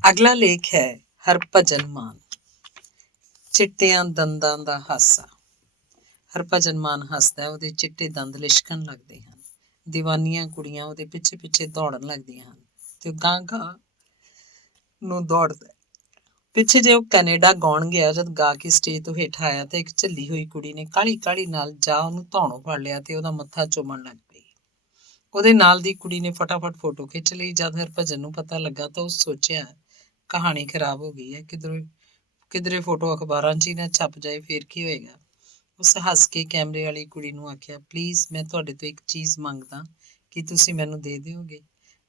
ਅਗਲਾ ਲੇਖ ਹੈ ਹਰਭਜਨ ਮਾਨ। ਚਿੱਟਿਆਂ ਦੰਦਾਂ ਦਾ ਹਾਸਾ। ਹਰਭਜਨ ਮਾਨ ਹੱਸਦਾ, ਉਹਦੇ ਚਿੱਟੇ ਦੰਦ ਲਿਸ਼ਕਣ ਲੱਗਦੇ ਹਨ। ਦੀਵਾਨੀਆਂ ਕੁੜੀਆਂ ਉਹਦੇ ਪਿੱਛੇ ਪਿੱਛੇ ਦੌੜਨ ਲੱਗਦੀਆਂ ਹਨ ਤੇ ਗਾਂ ਗਾਂ ਨੂੰ ਦੌੜਦਾ। ਪਿੱਛੇ ਜੇ ਉਹ ਕੈਨੇਡਾ ਗਾਉਣ ਗਿਆ, ਜਦ ਗਾ ਕੇ ਸਟੇਜ ਤੋਂ ਹੇਠ ਆਇਆ ਤਾਂ ਇੱਕ ਝੱਲੀ ਹੋਈ ਕੁੜੀ ਨੇ ਕਾਹਲੀ ਕਾਹਲੀ ਨਾਲ ਜਾ ਉਹਨੂੰ ਧੌਣੋਂ ਫੜ ਲਿਆ ਤੇ ਉਹਦਾ ਮੱਥਾ ਚੁੰਮਣ ਲੱਗ ਪਈ। ਉਹਦੇ ਨਾਲ ਦੀ ਕੁੜੀ ਨੇ ਫਟਾਫਟ ਫੋਟੋ ਖਿੱਚ ਲਈ। ਜਦ ਹਰਭਜਨ ਨੂੰ ਪਤਾ ਲੱਗਾ ਤਾਂ ਉਹ ਸੋਚਿਆ ਕਹਾਣੀ ਖਰਾਬ ਹੋ ਗਈ ਹੈ, ਕਿਧਰੇ ਫੋਟੋ ਅਖਬਾਰਾਂ 'ਚ ਹੀ ਨਾ ਛਪ ਜਾਏ, ਫੇਰ ਕੀ ਹੋਏਗਾ। ਉਸ ਹੱਸ ਕੇ ਕੈਮਰੇ ਵਾਲੀ ਕੁੜੀ ਨੂੰ ਆਖਿਆ, ਪਲੀਜ਼ ਮੈਂ ਤੁਹਾਡੇ ਤੋਂ ਇੱਕ ਚੀਜ਼ ਮੰਗਦਾ, ਕੀ ਤੁਸੀਂ ਮੈਨੂੰ ਦੇ ਦਿਓਗੇ।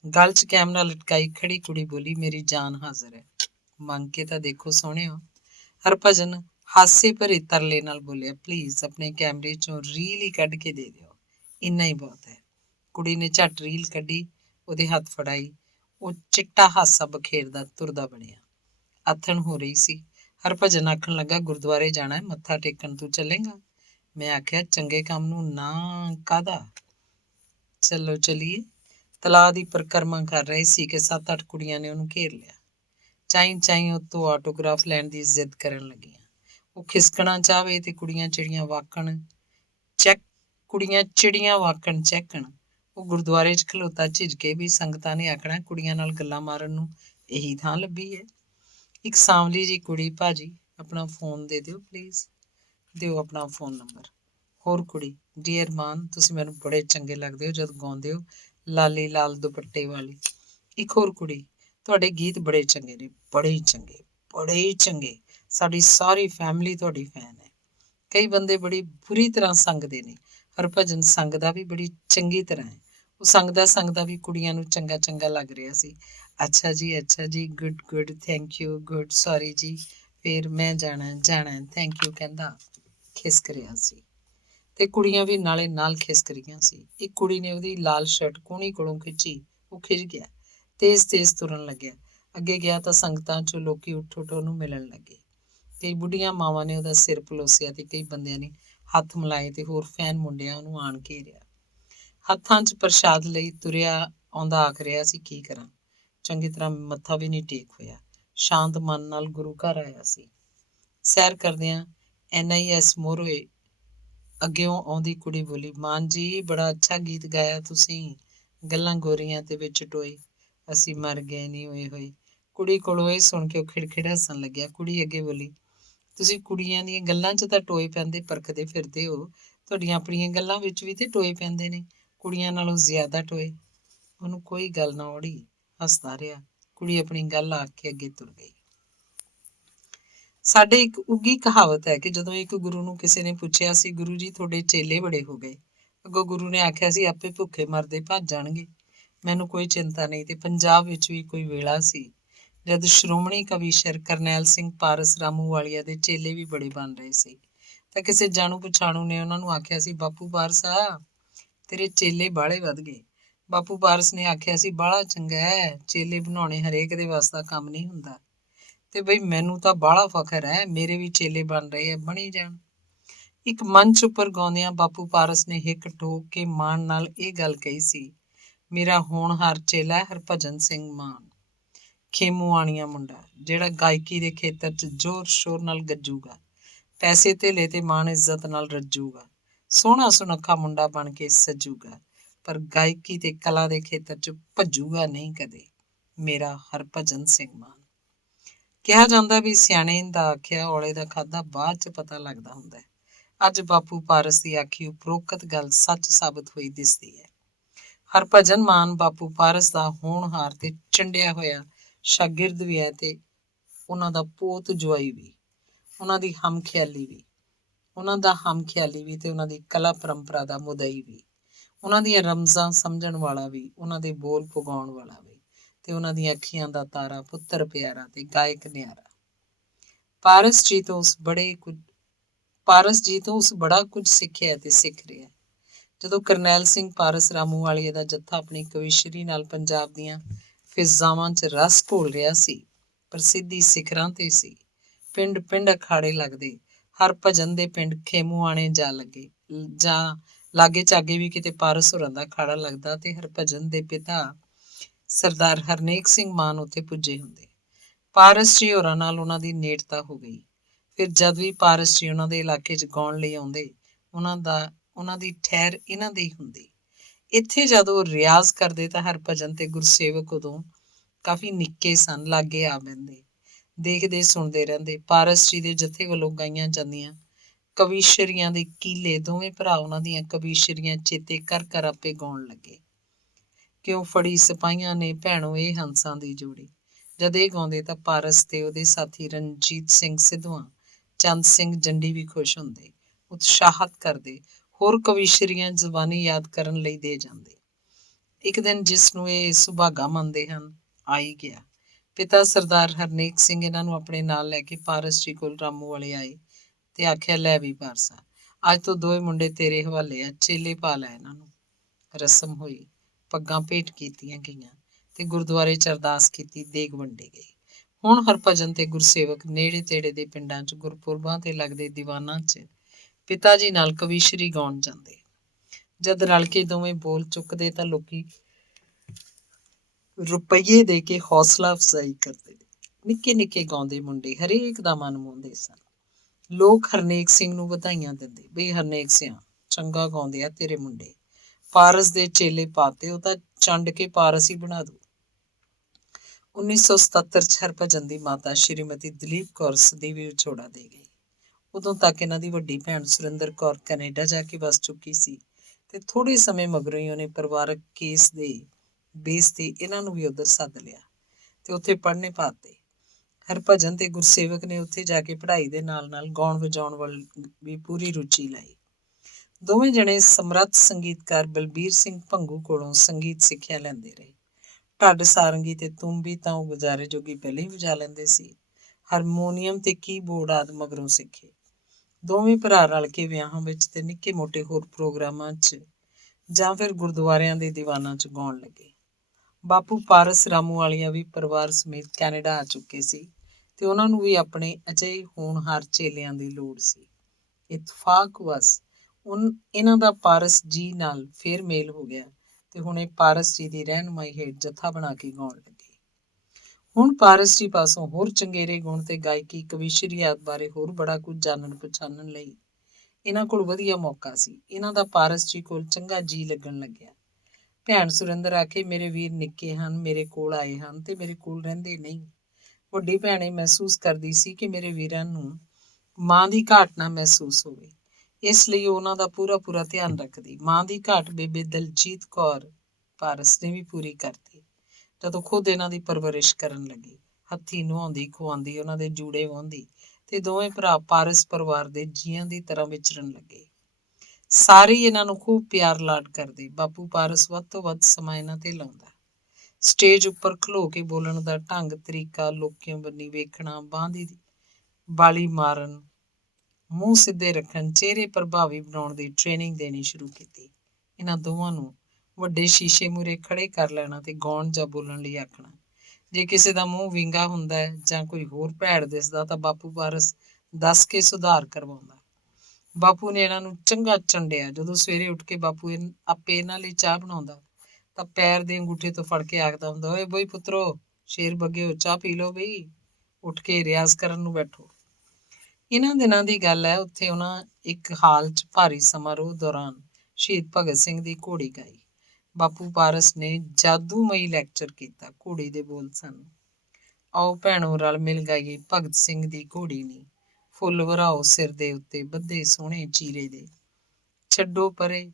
ਗਲ 'ਚ ਕੈਮਰਾ ਲਟਕਾਈ ਖੜੀ ਕੁੜੀ ਬੋਲੀ, ਮੇਰੀ ਜਾਨ ਹਾਜ਼ਰ ਹੈ, ਮੰਗ ਕੇ ਤਾਂ ਦੇਖੋ ਸੋਹਣਿਓ। ਹਰਭਜਨ ਹਾਸੇ ਭਰੇ ਤਰਲੇ ਨਾਲ ਬੋਲਿਆ, ਪਲੀਜ਼ ਆਪਣੇ ਕੈਮਰੇ 'ਚੋਂ ਰੀਲ ਹੀ ਕੱਢ ਕੇ ਦੇ ਦਿਓ, ਇੰਨਾ ਹੀ ਬਹੁਤ ਹੈ। ਕੁੜੀ ਨੇ ਝੱਟ ਰੀਲ ਕੱਢੀ, ਉਹਦੇ ਹੱਥ ਫੜਾਈ। ਉਹ ਚਿੱਟਾ ਹਾਸਾ ਬਖੇਰਦਾ ਤੁਰਦਾ ਬਣਿਆ। ਆਥਣ ਹੋ ਰਹੀ ਸੀ। ਹਰਭਜਨ ਆਖਣ ਲੱਗਾ, ਗੁਰਦੁਆਰੇ ਜਾਣਾ, ਮੱਥਾ ਟੇਕਣ ਤੂੰ ਚੱਲੇਗਾ। ਮੈਂ ਆਖਿਆ, ਚੰਗੇ ਕੰਮ ਨੂੰ ਨਾ ਕਾਹਦਾ, ਚਲੋ ਚਲੀਏ। ਤਲਾਅ ਦੀ ਪਰਿਕਰਮਾ ਕਰ ਰਹੇ ਸੀ ਕਿ 7-8 ਕੁੜੀਆਂ ਨੇ ਉਹਨੂੰ ਘੇਰ ਲਿਆ। ਚਾਈਂ ਚਾਈਂ ਉੱਤੋਂ ਆਟੋਗ੍ਰਾਫ ਲੈਣ ਦੀ ਜ਼ਿੱਦ ਕਰਨ ਲੱਗੀਆਂ। ਉਹ ਖਿਸਕਣਾ ਚਾਹਵੇ ਤੇ ਕੁੜੀਆਂ ਚਿੜੀਆਂ ਵਾਕਣ ਚਹਿਕਣ। ਉਹ ਗੁਰਦੁਆਰੇ 'ਚ ਖਲੋਤਾ ਝਿਜਕੇ ਵੀ ਸੰਗਤਾਂ ਨੇ ਆਖਣਾ, ਕੁੜੀਆਂ ਨਾਲ ਗੱਲਾਂ ਮਾਰਨ ਨੂੰ ਇਹੀ ਥਾਂ ਲੱਭੀ ਹੈ। ਇੱਕ ਸਾਂਵਲੀ ਜਿਹੀ ਕੁੜੀ, ਭਾਜੀ ਆਪਣਾ ਫੋਨ ਦੇ ਦਿਓ ਪਲੀਜ਼। ਦਿਓ ਆਪਣਾ ਫੋਨ ਨੰਬਰ। ਹੋਰ ਕੁੜੀ, ਡੀਅਰ ਮਾਨ, ਤੁਸੀਂ ਮੈਨੂੰ ਬੜੇ ਚੰਗੇ ਲੱਗਦੇ ਹੋ ਜਦ ਗਾਉਂਦੇ ਹੋ, ਲਾਲੀ ਲਾਲ ਦੁਪੱਟੇ ਵਾਲੀ। ਇੱਕ ਹੋਰ ਕੁੜੀ, ਤੁਹਾਡੇ ਗੀਤ ਬੜੇ ਚੰਗੇ ਨੇ, ਬੜੇ ਹੀ ਚੰਗੇ, ਬੜੇ ਹੀ ਚੰਗੇ। ਸਾਡੀ ਸਾਰੀ ਫੈਮਿਲੀ ਤੁਹਾਡੀ ਫੈਨ ਹੈ। ਕਈ ਬੰਦੇ ਬੜੀ ਬੁਰੀ ਤਰ੍ਹਾਂ ਸੰਗਦੇ ਨੇ, ਹਰਭਜਨ ਸੰਗਦਾ ਵੀ ਬੜੀ ਚੰਗੀ ਤਰ੍ਹਾਂ ਹੈ। ਉਹ ਸੰਗਦਾ ਵੀ ਕੁੜੀਆਂ ਨੂੰ ਚੰਗਾ ਚੰਗਾ ਲੱਗ ਰਿਹਾ ਸੀ। ਅੱਛਾ ਜੀ, good good, thank you, good, sorry ਜੀ, ਫਿਰ ਮੈਂ ਜਾਣਾ, ਥੈਂਕ ਯੂ ਕਹਿੰਦਾ ਖਿਸਕ ਰਿਹਾ ਸੀ। ਤੇ ਕੁੜੀਆਂ ਵੀ ਨਾਲੇ ਨਾਲ ਖਿਸਕ ਰਹੀਆਂ ਸੀ। ਇੱਕ ਕੁੜੀ ਨੇ ਉਹਦੀ ਲਾਲ ਸ਼ਰਟ ਕੋਹਣੀ ਕੋਲੋਂ ਖਿੱਚੀ, ਉਹ ਖਿੱਚ ਗਿਆ, ਤੇਜ਼ ਤੇਜ਼ ਤੁਰਨ ਲੱਗਿਆ। ਅੱਗੇ ਗਿਆ ਤਾਂ ਸੰਗਤਾਂ 'ਚੋਂ ਲੋਕੀ ਉੱਠ ਉੱਠ ਉਹਨੂੰ ਮਿਲਣ ਲੱਗੇ। ਕਈ ਬੁੱਢੀਆਂ ਮਾਵਾਂ ਨੇ ਉਹਦਾ ਸਿਰ ਪਲੋਸਿਆ ਤੇ ਕਈ ਬੰਦਿਆਂ ਨੇ ਹੱਥ ਮਿਲਾਏ ਤੇ ਹੋਰ ਫੈਨ ਮੁੰਡਿਆਂ ਉਹਨੂੰ ਆਣ ਘੇਰਿਆ। ਹੱਥਾਂ 'ਚ ਪ੍ਰਸ਼ਾਦ ਲਈ ਤੁਰਿਆ ਆਉਂਦਾ ਆਖ ਰਿਹਾ ਸੀ, ਕੀ ਕਰਾਂ, ਚੰਗੀ ਤਰ੍ਹਾਂ ਮੱਥਾ ਵੀ ਨਹੀਂ ਟੇਕ ਹੋਇਆ। ਸ਼ਾਂਤ ਮਨ ਨਾਲ ਗੁਰੂ ਘਰ ਆਇਆ ਸੀ। ਸੈਰ ਕਰਦਿਆਂ NIS ਮੋਹਰੇ ਅੱਗਿਓਂ ਆਉਂਦੀ ਕੁੜੀ ਬੋਲੀ, ਮਾਨ ਜੀ ਬੜਾ ਅੱਛਾ ਗੀਤ ਗਾਇਆ ਤੁਸੀਂ, ਗੱਲਾਂ ਗੋਰੀਆਂ ਤੇ ਵਿੱਚ ਟੋਏ, ਅਸੀਂ ਮਰ ਗਏ ਨਹੀਂ ਹੋਏ ਹੋਏ। ਕੁੜੀ ਕੋਲੋਂ ਇਹ ਸੁਣ ਕੇ ਉਹ ਖਿੜਖਿੜ ਹੱਸਣ ਲੱਗਿਆ। ਕੁੜੀ ਅੱਗੇ ਬੋਲੀ, ਤੁਸੀਂ ਕੁੜੀਆਂ ਦੀਆਂ ਗੱਲਾਂ 'ਚ ਤਾਂ ਟੋਏ ਪੈਂਦੇ ਪਰਖਦੇ ਫਿਰਦੇ ਹੋ, ਤੁਹਾਡੀਆਂ ਆਪਣੀਆਂ ਗੱਲਾਂ ਵਿੱਚ ਵੀ ਤੇ ਟੋਏ ਪੈਂਦੇ ਨੇ, ਕੁੜੀਆਂ ਨਾਲੋਂ ਜ਼ਿਆਦਾ ਟੋਏ। ਉਹਨੂੰ ਕੋਈ ਗੱਲ ਨਾ ਔੜੀ, ਹੱਸਦਾ ਰਿਹਾ। ਕੁੜੀ ਆਪਣੀ ਗੱਲ ਆਖ ਕੇ ਅੱਗੇ ਤੁਰ ਗਈ। ਸਾਡੇ ਇੱਕ ਉੱਗੀ ਕਹਾਵਤ ਹੈ ਕਿ ਜਦੋਂ ਇੱਕ ਗੁਰੂ ਨੂੰ ਕਿਸੇ ਨੇ ਪੁੱਛਿਆ ਸੀ, ਗੁਰੂ ਜੀ ਤੁਹਾਡੇ ਚੇਲੇ ਬੜੇ ਹੋ ਗਏ, ਅੱਗੋਂ ਗੁਰੂ ਨੇ ਆਖਿਆ ਸੀ, ਆਪੇ ਭੁੱਖੇ ਮਰਦੇ ਭੱਜ ਜਾਣਗੇ, ਮੈਨੂੰ ਕੋਈ ਚਿੰਤਾ ਨਹੀਂ। ਤੇ ਪੰਜਾਬ ਵਿੱਚ ਵੀ ਕੋਈ ਵੇਲਾ ਸੀ ਜਦ ਸ਼੍ਰੋਮਣੀ ਕਵੀਸ਼ਰ ਕਰਨੈਲ ਸਿੰਘ ਪਾਰਸ ਰਾਮੂਵਾਲੀਆ ਦੇ ਚੇਲੇ ਵੀ ਬੜੇ ਬਣ ਰਹੇ ਸੀ, ਤਾਂ ਕਿਸੇ ਜਾਣੂ ਪਛਾਣੂ ਨੇ ਉਹਨਾਂ ਨੂੰ ਆਖਿਆ ਸੀ, ਬਾਪੂ ਪਾਰਸਾ, ਤੇਰੇ ਚੇਲੇ ਬਾਹਲੇ ਵੱਧ ਗਏ। ਬਾਪੂ ਪਾਰਸ ਨੇ ਆਖਿਆ ਸੀ, ਬਾਹਲਾ ਚੰਗਾ ਹੈ, ਚੇਲੇ ਬਣਾਉਣੇ ਹਰੇਕ ਦੇ ਵੱਸ ਦਾ ਕੰਮ ਨਹੀਂ ਹੁੰਦਾ, ਤੇ ਬਈ ਮੈਨੂੰ ਤਾਂ ਬਾਹਲਾ ਫਖਰ ਹੈ, ਮੇਰੇ ਵੀ ਚੇਲੇ ਬਣ ਰਹੇ ਆ, ਬਣੀ ਜਾਣ। ਇੱਕ ਮੰਚ ਉੱਪਰ ਗਾਉਂਦਿਆਂ ਬਾਪੂ ਪਾਰਸ ਨੇ ਹਿੱਕ ਠੋਕ ਕੇ ਮਾਣ ਨਾਲ ਇਹ ਗੱਲ ਕਹੀ ਸੀ, ਮੇਰਾ ਹੋਣਹਾਰ ਚੇਲਾ ਹਰਭਜਨ ਸਿੰਘ ਮਾਨ, ਖੇਮੂਆਣੀਆਂ ਮੁੰਡਾ, ਜਿਹੜਾ ਗਾਇਕੀ ਦੇ ਖੇਤਰ 'ਚ ਜ਼ੋਰ ਸ਼ੋਰ ਨਾਲ ਗੱਜੂਗਾ, ਪੈਸੇ ਧੇਲੇ ਤੇ ਮਾਣ ਇੱਜ਼ਤ ਨਾਲ ਰੱਜੂਗਾ, ਸੋਹਣਾ ਸੁਨੱਖਾ ਮੁੰਡਾ ਬਣ ਕੇ ਸਜੂਗਾ, ਪਰ ਗਾਇਕੀ ਤੇ ਕਲਾ ਦੇ ਖੇਤਰ 'ਚ ਭੱਜੂਗਾ ਨਹੀਂ ਕਦੇ, ਮੇਰਾ ਹਰਭਜਨ ਸਿੰਘ ਮਾਨ। ਕਿਹਾ ਜਾਂਦਾ ਵੀ ਸਿਆਣੇ ਦਾ ਆਖਿਆ ਔਲੇ ਦਾ ਖਾਧਾ ਬਾਅਦ 'ਚ ਪਤਾ ਲੱਗਦਾ ਹੁੰਦਾ ਹੈ। ਅੱਜ ਬਾਪੂ ਪਾਰਸ ਦੀ ਆਖੀ ਉਪਰੋਕਤ ਗੱਲ ਸੱਚ ਸਾਬਤ ਹੋਈ ਦਿਸਦੀ ਹੈ। ਹਰਭਜਨ ਮਾਨ ਬਾਪੂ ਪਾਰਸ ਦਾ ਹੋਣਹਾਰ ਤੇ ਚੰਡਿਆ ਹੋਇਆ ਸ਼ਾਗਿਰਦ ਵੀ ਹੈ ਤੇ ਉਹਨਾਂ ਦਾ ਪੋਤ ਜਵਾਈ ਵੀ, ਉਹਨਾਂ ਦੀ ਹਮਖਿਆਲੀ ਵੀ ਤੇ ਉਹਨਾਂ ਦੀ ਕਲਾ ਪਰੰਪਰਾ ਦਾ ਮੁਦਈ ਵੀ, ਉਹਨਾਂ ਦੀਆਂ ਰਮਜ਼ਾਂ ਸਮਝਣ ਵਾਲਾ ਵੀ, ਉਹਨਾਂ ਦੇ ਬੋਲ ਪੁਗਾਉਣ ਵਾਲਾ ਵੀ, ਤੇ ਉਹਨਾਂ ਦੀਆਂ ਅੱਖੀਆਂ ਦਾ ਤਾਰਾ, ਪੁੱਤਰ ਪਿਆਰਾ ਤੇ ਗਾਇਕ ਨਿਆਰਾ। ਪਾਰਸ ਜੀ ਤੋਂ ਉਸ ਬੜਾ ਕੁਝ ਸਿੱਖਿਆ ਤੇ ਸਿੱਖ ਰਿਹਾ। ਜਦੋਂ ਕਰਨੈਲ ਸਿੰਘ ਪਾਰਸ ਰਾਮੂਵਾਲੀਆ ਦਾ ਜੱਥਾ ਆਪਣੀ ਕਵੀਸ਼ਰੀ ਨਾਲ ਪੰਜਾਬ ਦੀਆਂ ਫਿਜ਼ਾਵਾਂ 'ਚ ਰਸ ਘੋਲ ਰਿਹਾ ਸੀ, ਪ੍ਰਸਿੱਧੀ ਸਿਖਰਾਂ ਤੇ ਸੀ, ਪਿੰਡ ਪਿੰਡ ਅਖਾੜੇ ਲੱਗਦੇ, ਹਰਭਜਨ ਦੇ ਪਿੰਡ ਖੇਮੂਆਣੇ ਜਾਂ ਲਾਗੇ ਚਾਗੇ ਵੀ ਕਿਤੇ ਪਾਰਸ ਹੋਰਾਂ ਦਾ ਅਖਾੜਾ ਲੱਗਦਾ ਤੇ ਹਰਭਜਨ ਦੇ ਪਿਤਾ ਸਰਦਾਰ ਹਰਨੇਕ ਸਿੰਘ ਮਾਨ ਉੱਥੇ ਪੁੱਜੇ ਹੁੰਦੇ। ਪਾਰਸ ਜੀ ਹੋਰਾਂ ਨਾਲ ਉਹਨਾਂ ਦੀ ਨੇੜਤਾ ਹੋ ਗਈ। ਫਿਰ ਜਦ ਵੀ ਪਾਰਸ ਜੀ ਉਹਨਾਂ ਦੇ ਇਲਾਕੇ 'ਚ ਗਾਉਣ ਲਈ ਆਉਂਦੇ, ਉਹਨਾਂ ਦੀ ਠਹਿਰ ਇਹਨਾਂ ਦੀ ਹੁੰਦੀ। ਇੱਥੇ ਜਦੋਂ ਉਹ ਰਿਆਜ਼ ਕਰਦੇ ਤਾਂ ਹਰਭਜਨ ਤੇ ਗੁਰਸੇਵਕ ਉਦੋਂ ਕਾਫੀ ਨਿੱਕੇ ਸਨ, ਲਾਗੇ ਆ ਬਹਿੰਦੇ, ਦੇਖਦੇ ਸੁਣਦੇ ਰਹਿੰਦੇ। ਪਾਰਸ ਜੀ ਦੇ ਜਥੇ ਵੱਲੋਂ ਗਾਈਆਂ ਜਾਂਦੀਆਂ ਕਵੀਸ਼ਰੀਆਂ ਦੇ ਕੀਲੇ ਦੋਵੇਂ ਭਰਾ ਉਹਨਾਂ ਦੀਆਂ ਕਵੀਸ਼ਰੀਆਂ ਚੇਤੇ ਕਰ ਕਰ ਆਪੇ ਗਾਉਣ ਲੱਗੇ। ਕਿਉਂ ਫੜੀ ਸਿਪਾਹੀਆਂ ਨੇ ਭੈਣੋ ਇਹ ਹੰਸਾਂ ਦੀ ਜੋੜੀ। ਜਦ ਇਹ ਗਾਉਂਦੇ ਤਾਂ ਪਾਰਸ ਤੇ ਉਹਦੇ ਸਾਥੀ ਰਣਜੀਤ ਸਿੰਘ ਸਿੱਧਵਾਂ, ਚੰਦ ਸਿੰਘ ਜੰਡੀ ਵੀ ਖੁਸ਼ ਹੁੰਦੇ, ਉਤਸ਼ਾਹਤ ਕਰਦੇ, ਹੋਰ ਕਵੀਸ਼ਰੀਆਂ ਜ਼ੁਬਾਨੀ ਯਾਦ ਕਰਨ ਲਈ ਦੇ ਜਾਂਦੇ। ਇੱਕ ਦਿਨ ਜਿਸ ਨੂੰ ਇਹ ਸੁਭਾਗਾ ਮੰਨਦੇ ਹਨ ਆਈ ਗਿਆ। ਪਿਤਾ ਸਰਦਾਰ ਹਰਨੇਕ ਸਿੰਘ ਇਹਨਾਂ ਨੂੰ ਆਪਣੇ ਨਾਲ ਲੈ ਕੇ ਪਾਰਸ ਜੀ ਕੋਲ ਰਾਮੂ ਵਾਲੇ ਆਏ ਤੇ ਆਖਿਆ, ਲੈ ਵੀ ਪਾਰਸਾ, ਅੱਜ ਤੋਂ ਦੋਵੇਂ ਮੁੰਡੇ ਤੇਰੇ ਹਵਾਲੇ ਆ, ਚੇਲੇ ਪਾ ਲੈ ਇਹਨਾਂ ਨੂੰ। ਰਸਮ ਹੋਈ, ਪੱਗਾਂ ਭੇਟ ਕੀਤੀਆਂ ਗਈਆਂ ਤੇ ਗੁਰਦੁਆਰੇ 'ਚ ਅਰਦਾਸ ਕੀਤੀ, ਦੇਗ ਵੰਡੀ ਗਈ। ਹੁਣ ਹਰਭਜਨ ਤੇ ਗੁਰਸੇਵਕ ਨੇੜੇ ਤੇੜੇ ਦੇ ਪਿੰਡਾਂ 'ਚ ਗੁਰਪੁਰਬਾਂ ਤੇ ਲੱਗਦੇ ਦੀਵਾਨਾਂ 'ਚ ਪਿਤਾ ਜੀ ਨਾਲ ਕਵੀਸ਼ਰੀ ਗਾਉਣ ਜਾਂਦੇ। ਜਦ ਰਲ ਕੇ ਦੋਵੇਂ ਬੋਲ ਚੁੱਕਦੇ ਤਾਂ ਲੋਕੀ ਰੁਪਈਏ ਦੇ ਕੇ ਹੌਸਲਾ ਅਫਜ਼ਾਈ ਕਰਦੇ। ਨਿੱਕੇ ਨਿੱਕੇ ਗਾਉਂਦੇ ਮੁੰਡੇ ਹਰੇਕ ਦਾ ਮਨ ਮੋਹਦੇ ਸਨ। ਲੋਕ ਹਰਨੇਕ ਸਿੰਘ ਨੂੰ ਵਧਾਈਆਂ ਦਿੰਦੇ, ਬਈ ਹਰਨੇਕ ਸਿੰਘ ਚੰਗਾ ਗਾਉਂਦੇ ਆ ਤੇਰੇ ਮੁੰਡੇ, ਪਾਰਸ ਦੇ ਚੇਲੇ ਪਾਤੇ, ਉਹ ਤਾਂ ਚੰਡ ਕੇ ਪਾਰਸ ਹੀ ਬਣਾ ਦੂ। 1977 ਚ ਹਰਭਜਨ ਦੀ ਮਾਤਾ ਸ਼੍ਰੀਮਤੀ ਦਲੀਪ ਕੌਰ ਸਦੀਵੀ ਵਿਛੋੜਾ ਦੇ ਗਈ। ਉਦੋਂ ਤੱਕ ਇਹਨਾਂ ਦੀ ਵੱਡੀ ਭੈਣ ਸੁਰਿੰਦਰ ਕੌਰ ਕੈਨੇਡਾ ਜਾ ਕੇ ਵਸ ਚੁੱਕੀ ਸੀ ਤੇ ਥੋੜੇ ਸਮੇਂ ਮਗਰੋਂ ਹੀ ਉਹਨੇ ਪਰਿਵਾਰਕ ਕੇਸ ਦੇ ਬੇਸ ਤੇ ਇਹਨਾਂ ਨੂੰ ਵੀ ਉੱਧਰ ਸੱਦ ਲਿਆ ਤੇ ਉੱਥੇ ਪੜ੍ਹਨੇ ਪਾਤੇ। ਹਰਭਜਨ ਤੇ ਗੁਰਸੇਵਕ ਨੇ ਉੱਥੇ ਜਾ ਕੇ ਪੜ੍ਹਾਈ ਦੇ ਨਾਲ ਨਾਲ ਗਾਉਣ ਵਜਾਉਣ ਵੱਲ ਵੀ ਪੂਰੀ ਰੁਚੀ ਲਾਈ। ਦੋਵੇਂ ਜਣੇ ਸਮਰੱਥ ਸੰਗੀਤਕਾਰ ਬਲਬੀਰ ਸਿੰਘ ਭੰਗੂ ਕੋਲੋਂ ਸੰਗੀਤ ਸਿੱਖਿਆ ਲੈਂਦੇ ਰਹੇ। ਢੱਡ ਸਾਰੰਗੀ ਤੇ ਤੂੰਬੀ ਤਾਂ ਉਹ ਗੁਜ਼ਾਰੇ ਜੋਗੀ ਪਹਿਲਾਂ ਹੀ ਵਜਾ ਲੈਂਦੇ ਸੀ। ਹਾਰਮੋਨੀਅਮ ਤੇ ਕੀਬੋਰਡ ਆਦਿ ਮਗਰੋਂ ਸਿੱਖੇ। ਦੋਵੇਂ ਭਰਾ ਰਲ ਕੇ ਵਿਆਹਾਂ ਵਿੱਚ ਤੇ ਨਿੱਕੇ ਮੋਟੇ ਹੋਰ ਪ੍ਰੋਗਰਾਮਾਂ 'ਚ ਜਾਂ ਫਿਰ ਗੁਰਦੁਆਰਿਆਂ ਦੇ ਦੀਵਾਨਾਂ 'ਚ ਗਾਉਣ ਲੱਗੇ। ਬਾਪੂ ਪਾਰਸ ਰਾਮੂ ਵਾਲੀਆਂ ਵੀ ਪਰਿਵਾਰ ਸਮੇਤ ਕੈਨੇਡਾ ਆ ਚੁੱਕੇ ਸੀ ਤੇ ਉਹਨਾਂ ਨੂੰ ਵੀ ਆਪਣੇ ਅਜਿਹੇ ਹੋਣਹਾਰ ਚੇਲਿਆਂ ਦੀ ਲੋੜ ਸੀ। ਇਤਫਾਕ ਵਸ ਇਹਨਾਂ ਦਾ ਪਾਰਸ ਜੀ ਨਾਲ ਫੇਰ ਮੇਲ ਹੋ ਗਿਆ ਤੇ ਹੁਣ ਇਹ ਪਾਰਸ ਜੀ ਦੀ ਰਹਿਨੁਮਾਈ ਹੇਠ ਜਥਾ ਬਣਾ ਕੇ ਗਾਉਣ ਲੱਗੇ। ਹੁਣ ਪਾਰਸ ਜੀ ਪਾਸੋਂ ਹੋਰ ਚੰਗੇਰੇ ਗੁਣ ਤੇ ਗਾਇਕੀ ਕਵੀਸ਼ਰੀ ਆਦਿ ਬਾਰੇ ਹੋਰ ਬੜਾ ਕੁਝ ਜਾਣਨ ਪਛਾਣਨ ਲਈ ਇਹਨਾਂ ਕੋਲ ਵਧੀਆ ਮੌਕਾ ਸੀ। ਇਹਨਾਂ ਦਾ ਪਾਰਸ ਜੀ ਕੋਲ ਚੰਗਾ ਜੀ ਲੱਗਣ ਲੱਗਿਆ। ਭੈਣ ਸੁਰਿੰਦਰ ਆਖੇ, ਮੇਰੇ ਵੀਰ ਨਿੱਕੇ ਹਨ, ਮੇਰੇ ਕੋਲ ਆਏ ਹਨ ਤੇ ਮੇਰੇ ਕੋਲ ਰਹਿੰਦੇ ਨਹੀਂ। ਵੱਡੀ ਭੈਣ ਇਹ ਮਹਿਸੂਸ ਕਰਦੀ ਸੀ ਕਿ ਮੇਰੇ ਵੀਰਾਂ ਨੂੰ ਮਾਂ ਦੀ ਘਾਟ ਨਾ ਮਹਿਸੂਸ ਹੋਵੇ, ਇਸ ਲਈ ਉਹਨਾਂ ਦਾ ਪੂਰਾ ਧਿਆਨ ਰੱਖਦੀ। ਮਾਂ ਦੀ ਘਾਟ ਬੇਬੇ ਦਲਜੀਤ ਕੌਰ ਪਾਰਸ ਨੇ ਵੀ ਪੂਰੀ ਕਰਤੀ ਜਦੋਂ ਖੁਦ ਇਹਨਾਂ ਦੀ ਪਰਵਰਿਸ਼ ਕਰਨ ਲੱਗੀ। ਹੱਥੀਂ ਨੁਹਾਉਂਦੀ ਖਵਾਉਂਦੀ, ਉਹਨਾਂ ਦੇ ਜੂੜੇ ਵਾਹੁੰਦੀ ਤੇ ਦੋਵੇਂ ਭਰਾ ਪਾਰਸ ਪਰਿਵਾਰ ਦੇ ਜੀਆਂ ਦੀ ਤਰ੍ਹਾਂ ਵਿਚਰਨ ਲੱਗੇ। ਸਾਰੇ ਇਹਨਾਂ ਨੂੰ ਖੂਬ ਪਿਆਰ ਲਾਡ ਕਰਦੇ। ਬਾਪੂ ਪਾਰਸ ਵੱਧ ਤੋਂ ਵੱਧ ਸਮਾਂ ਇਹਨਾਂ ਤੇ ਲਾਉਂਦਾ। ਸਟੇਜ ਉੱਪਰ ਖਲੋ ਕੇ ਬੋਲਣ ਦਾ ਢੰਗ ਤਰੀਕਾ, ਲੋਕੀਆਂ ਬੰਨੀ ਵੇਖਣਾ, ਬਾਂਹ ਦੀ ਬਾਲੀ ਮਾਰਨ, ਮੂੰਹ ਸਿੱਧੇ ਰੱਖਣ, ਚਿਹਰੇ ਪ੍ਰਭਾਵੀ ਬਣਾਉਣ ਦੀ ਟ੍ਰੇਨਿੰਗ ਦੇਣੀ ਸ਼ੁਰੂ ਕੀਤੀ। ਇਹਨਾਂ ਦੋਵਾਂ ਨੂੰ ਵੱਡੇ ਸ਼ੀਸ਼ੇ ਮੂਹਰੇ ਖੜੇ ਕਰ ਲੈਣਾ ਤੇ ਗਾਉਣ ਜਾਂ ਬੋਲਣ ਲਈ ਆਖਣਾ। ਜੇ ਕਿਸੇ ਦਾ ਮੂੰਹ ਵਿੰਗਾ ਹੁੰਦਾ ਜਾਂ ਕੋਈ ਹੋਰ ਭੈੜ ਦਿਸਦਾ ਤਾਂ ਬਾਪੂ ਪਾਰਸ ਦੱਸ ਕੇ ਸੁਧਾਰ ਕਰਵਾਉਂਦਾ। ਬਾਪੂ ਨੇ ਇਹਨਾਂ ਨੂੰ ਚੰਗਾ ਚੰਡਿਆ। ਜਦੋਂ ਸਵੇਰੇ ਉੱਠ ਕੇ ਬਾਪੂ ਆਪੇ ਇਹਨਾਂ ਲਈ ਚਾਹ ਬਣਾਉਂਦਾ ਤਾਂ ਪੈਰ ਦੇ ਅੰਗੂਠੇ ਤੋਂ ਫੜ ਕੇ ਆਖਦਾ ਹੁੰਦਾ, ਓਏ ਬਈ ਪੁੱਤਰੋ, ਸ਼ੇਰ ਬੱਗਿਓ, ਚਾਹ ਪੀ ਲਓ ਬਈ, ਉੱਠ ਕੇ ਰਿਆਜ਼ ਕਰਨ ਨੂੰ ਬੈਠੋ। ਇਹਨਾਂ ਦਿਨਾਂ ਦੀ ਗੱਲ ਹੈ, ਉੱਥੇ ਉਹਨਾਂ ਇੱਕ ਹਾਲ 'ਚ ਭਾਰੀ ਸਮਾਰੋਹ ਦੌਰਾਨ ਸ਼ਹੀਦ ਭਗਤ ਸਿੰਘ ਦੀ ਘੋੜੀ ਗਾਈ। ਬਾਪੂ ਪਾਰਸ ਨੇ ਜਾਦੂਮਈ ਲੈਕਚਰ ਕੀਤਾ। ਘੋੜੀ ਦੇ ਬੋਲ ਸਨ, ਆਓ ਭੈਣੋ ਰਲ ਮਿਲ ਗਾਈਏ ਭਗਤ ਸਿੰਘ ਦੀ ਘੋੜੀ ਨੀ, ਫੁੱਲ ਵਰਾਓ ਸਿਰ ਦੇ ਉੱਤੇ ਬੱਧੇ ਸੋਹਣੇ ਚੀਰੇ ਦੇ, ਛੱਡੋ ਪਰੇ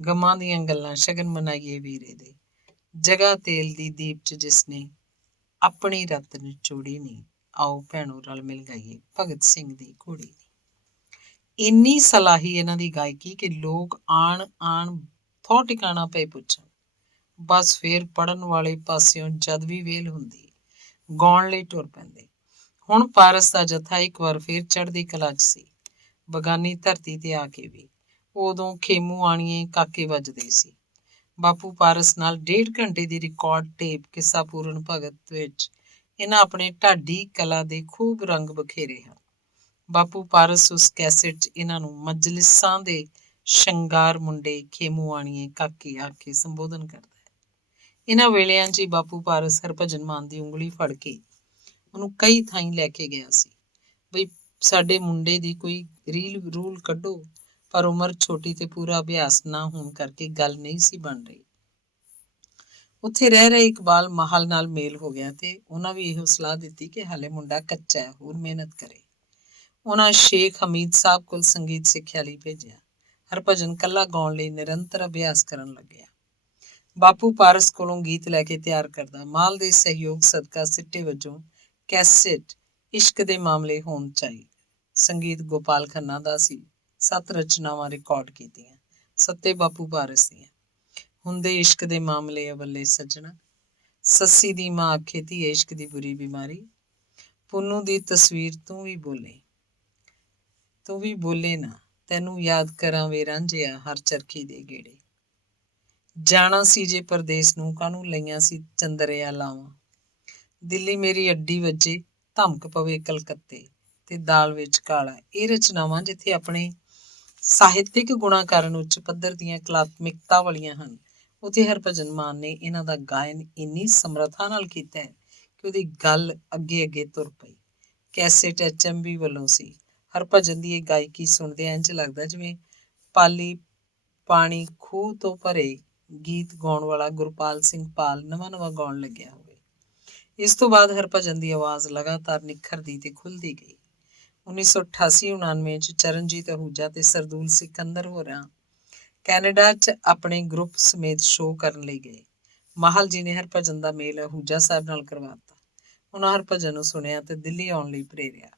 ਗਮਾਂ ਦੀਆਂ ਗੱਲਾਂ, ਸ਼ਗਨ ਮਨਾਈਏ ਵੀਰੇ ਦੇ, ਜਗਾ ਤੇਲ ਦੀ ਦੀਪ 'ਚ ਜਿਸਨੇ ਆਪਣੀ ਰੱਤ ਨਿਚੋੜੀ ਨੀ, ਆਓ ਭੈਣੋ ਰਲ ਮਿਲ ਗਾਈਏ ਭਗਤ ਸਿੰਘ ਦੀ ਘੋੜੀ ਨੀ। ਇੰਨੀ ਸਲਾਹੀ ਇਹਨਾਂ ਦੀ ਗਾਇਕੀ ਕਿ ਲੋਕ ਆਣ ਥੋ ਟਿਕਾਣਾ ਪਏ ਪੁੱਛਣ। ਬਸ ਫੇਰ ਪੜਨ ਵਾਲੇ ਪਾਸਿਓਂ ਜਦ ਵੀ ਵੇਲ ਹੁੰਦੀ ਗਾਉਣ ਲਈ ਟੁਰ ਪੈਂਦੇ। ਹੁਣ ਪਾਰਸ ਦਾ ਜਥਾ ਇੱਕ ਵਾਰ ਫੇਰ ਚੜ੍ਹਦੀ ਕਲਾ 'ਚ ਸੀ। ਬਗਾਨੀ ਧਰਤੀ ਤੇ ਆ ਕੇ ਵੀ ਉਦੋਂ ਖੇਮੂ ਆਣੀਏ ਕਾਕੇ ਵੱਜਦੇ ਸੀ। ਬਾਪੂ ਪਾਰਸ ਨਾਲ 1.5 ਘੰਟੇ ਦੀ ਰਿਕਾਰਡ ਟੇਪ ਕਿੱਸਾ ਪੂਰਨ ਭਗਤ ਵਿੱਚ ਇਹਨਾਂ ਆਪਣੇ ਢਾਡੀ ਕਲਾ ਦੇ ਖੂਬ ਰੰਗ ਬਖੇਰੇ ਹਨ। ਬਾਪੂ ਪਾਰਸ ਉਸ ਕੈਸੇਟ 'ਚ ਇਹਨਾਂ ਨੂੰ ਮਜਲਿਸਾਂ ਦੇ ਸ਼ਿੰਗਾਰ ਮੁੰਡੇ, ਖੇਮੂ ਆਣੀਏ, ਕਾਕੇ ਆਖ ਕੇ ਸੰਬੋਧਨ ਕਰਦਾ ਹੈ। ਇਹਨਾਂ ਵੇਲਿਆਂ 'ਚ ਹੀ ਬਾਪੂ ਪਾਰਸ ਹਰਭਜਨ ਮਾਨ ਦੀ ਉਂਗਲੀ ਫੜ ਕੇ ਉਹਨੂੰ ਕਈ ਥਾਈਂ ਲੈ ਕੇ ਗਿਆ ਸੀ ਬਈ ਸਾਡੇ ਮੁੰਡੇ ਦੀ ਕੋਈ ਰੂਲ ਕੱਢੋ, ਪਰ ਉਮਰ ਛੋਟੀ ਤੇ ਪੂਰਾ ਅਭਿਆਸ ਨਾ ਹੋਣ ਕਰਕੇ ਗੱਲ ਨਹੀਂ ਸੀ ਬਣ ਰਹੀ। ਉੱਥੇ ਰਹਿ ਰਹੇ ਇਕਬਾਲ ਮਾਹਲ ਨਾਲ ਮੇਲ ਹੋ ਗਿਆ ਤੇ ਉਹਨਾਂ ਵੀ ਇਹੋ ਸਲਾਹ ਦਿੱਤੀ ਕਿ ਹਾਲੇ ਮੁੰਡਾ ਕੱਚਾ ਹੈ, ਹੋਰ ਮਿਹਨਤ ਕਰੇ। ਉਹਨਾਂ ਸ਼ੇਖ ਹਮੀਦ ਸਾਹਿਬ ਕੋਲ ਸੰਗੀਤ ਸਿੱਖਿਆ ਲਈ ਭੇਜਿਆ। ਹਰਭਜਨ ਕੱਲਾ ਗਾਉਣ ਲਈ ਨਿਰੰਤਰ ਅਭਿਆਸ ਕਰਨ ਲੱਗਿਆ। ਬਾਪੂ ਪਾਰਸ ਕੋਲੋਂ ਗੀਤ ਲੈ ਕੇ ਤਿਆਰ ਕਰਦਾ। ਮਾਲ ਦੇ ਸਹਿਯੋਗ ਸਦਕਾ ਸਿੱਟੇ ਵਜੋਂ ਕੈਸੇਟ ਇਸ਼ਕ ਦੇ ਮਾਮਲੇ ਹੋਣ ਚਾਹੀ। ਸੰਗੀਤ ਗੋਪਾਲ ਖੰਨਾ ਦਾ ਸੀ। 7 ਰਚਨਾਵਾਂ ਰਿਕਾਰਡ ਕੀਤੀਆਂ, ਸੱਤੇ ਬਾਪੂ ਪਾਰਸ ਦੀਆਂ। ਹੁੰਦੇ ਇਸ਼ਕ ਦੇ ਮਾਮਲੇ ਅਵੱਲੇ ਸੱਜਣਾ, ਸੱਸੀ ਦੀ ਮਾਂ ਆਖੇ ਧੀਏ ਇਸ਼ਕ ਦੀ ਬੁਰੀ ਬਿਮਾਰੀ, ਪੁੰਨੂ ਦੀ ਤਸਵੀਰ ਤੂੰ ਵੀ ਬੋਲੇ ਨਾ, ਤੈਨੂੰ ਯਾਦ ਕਰਾਂ ਵੇ ਰਾਂਝਿਆ ਹਰ ਚਰਖੀ ਦੇ ਗੇੜੇ। ਜਾਣਾ ਸੀ ਜੇ ਪਰਦੇਸ ਨੂੰ, ਕਾਹਨੂੰ ਲਈਆਂ ਸੀ ਚੰਦਰਿਆ ਲਾਵਾਂ। ਦਿੱਲੀ ਮੇਰੀ ਅੱਡੀ ਵੱਜੇ, ਧਮਕ ਪਵੇ ਕਲਕੱਤੇ, ਤੇ ਦਾਲ ਵਿੱਚ ਕਾਲਾ। ਇਹ ਰਚਨਾਵਾਂ ਜਿੱਥੇ ਆਪਣੇ ਸਾਹਿਤਿਕ ਗੁਣਾਂ ਕਾਰਨ ਉੱਚ ਪੱਧਰ ਦੀਆਂ ਕਲਾਤਮਿਕਤਾ ਵਾਲੀਆਂ ਹਨ, ਉੱਥੇ ਹਰਭਜਨ ਮਾਨ ਨੇ ਇਹਨਾਂ ਦਾ ਗਾਇਨ ਇੰਨੀ ਸਮਰੱਥਾ ਨਾਲ ਕੀਤਾ ਹੈ ਕਿ ਉਹਦੀ ਗੱਲ ਅੱਗੇ ਅੱਗੇ ਤੁਰ ਪਈ। ਕੈਸੇਟ HMV ਵੱਲੋਂ ਸੀ। ਹਰਭਜਨ ਦੀ ਇਹ ਗਾਇਕੀ ਸੁਣਦਿਆਂ ਇੰਝ ਲੱਗਦਾ ਜਿਵੇਂ ਪਾਲੀ ਪਾਣੀ ਖੂਹ ਤੋਂ ਭਰੇ ਗੀਤ ਗਾਉਣ ਵਾਲਾ ਗੁਰਪਾਲ ਸਿੰਘ ਪਾਲ ਨਵਾਂ ਗਾਉਣ ਲੱਗਿਆ ਹੋਵੇ। ਇਸ ਤੋਂ ਬਾਅਦ ਹਰਭਜਨ ਦੀ ਆਵਾਜ਼ ਲਗਾਤਾਰ ਨਿਖਰਦੀ ਤੇ ਖੁੱਲ੍ਹਦੀ ਗਈ। 1988-99 ਚ ਚਰਨਜੀਤ ਅਹੂਜਾ ਤੇ ਸਰਦੂਲ ਸਿਕੰਦਰ ਹੋਰਾਂ ਕੈਨੇਡਾ 'ਚ ਆਪਣੇ ਗਰੁੱਪ ਸਮੇਤ ਸ਼ੋਅ ਕਰਨ ਲਈ ਗਏ। ਮਾਹਲ ਜੀ ਨੇ ਹਰਭਜਨ ਦਾ ਮੇਲ ਅਹੂਜਾ ਸਾਹਿਬ ਨਾਲ ਕਰਵਾਤਾ। ਉਹਨਾਂ ਹਰਭਜਨ ਨੂੰ ਸੁਣਿਆ ਤੇ ਦਿੱਲੀ ਆਉਣ ਲਈ ਪ੍ਰੇਰਿਆ।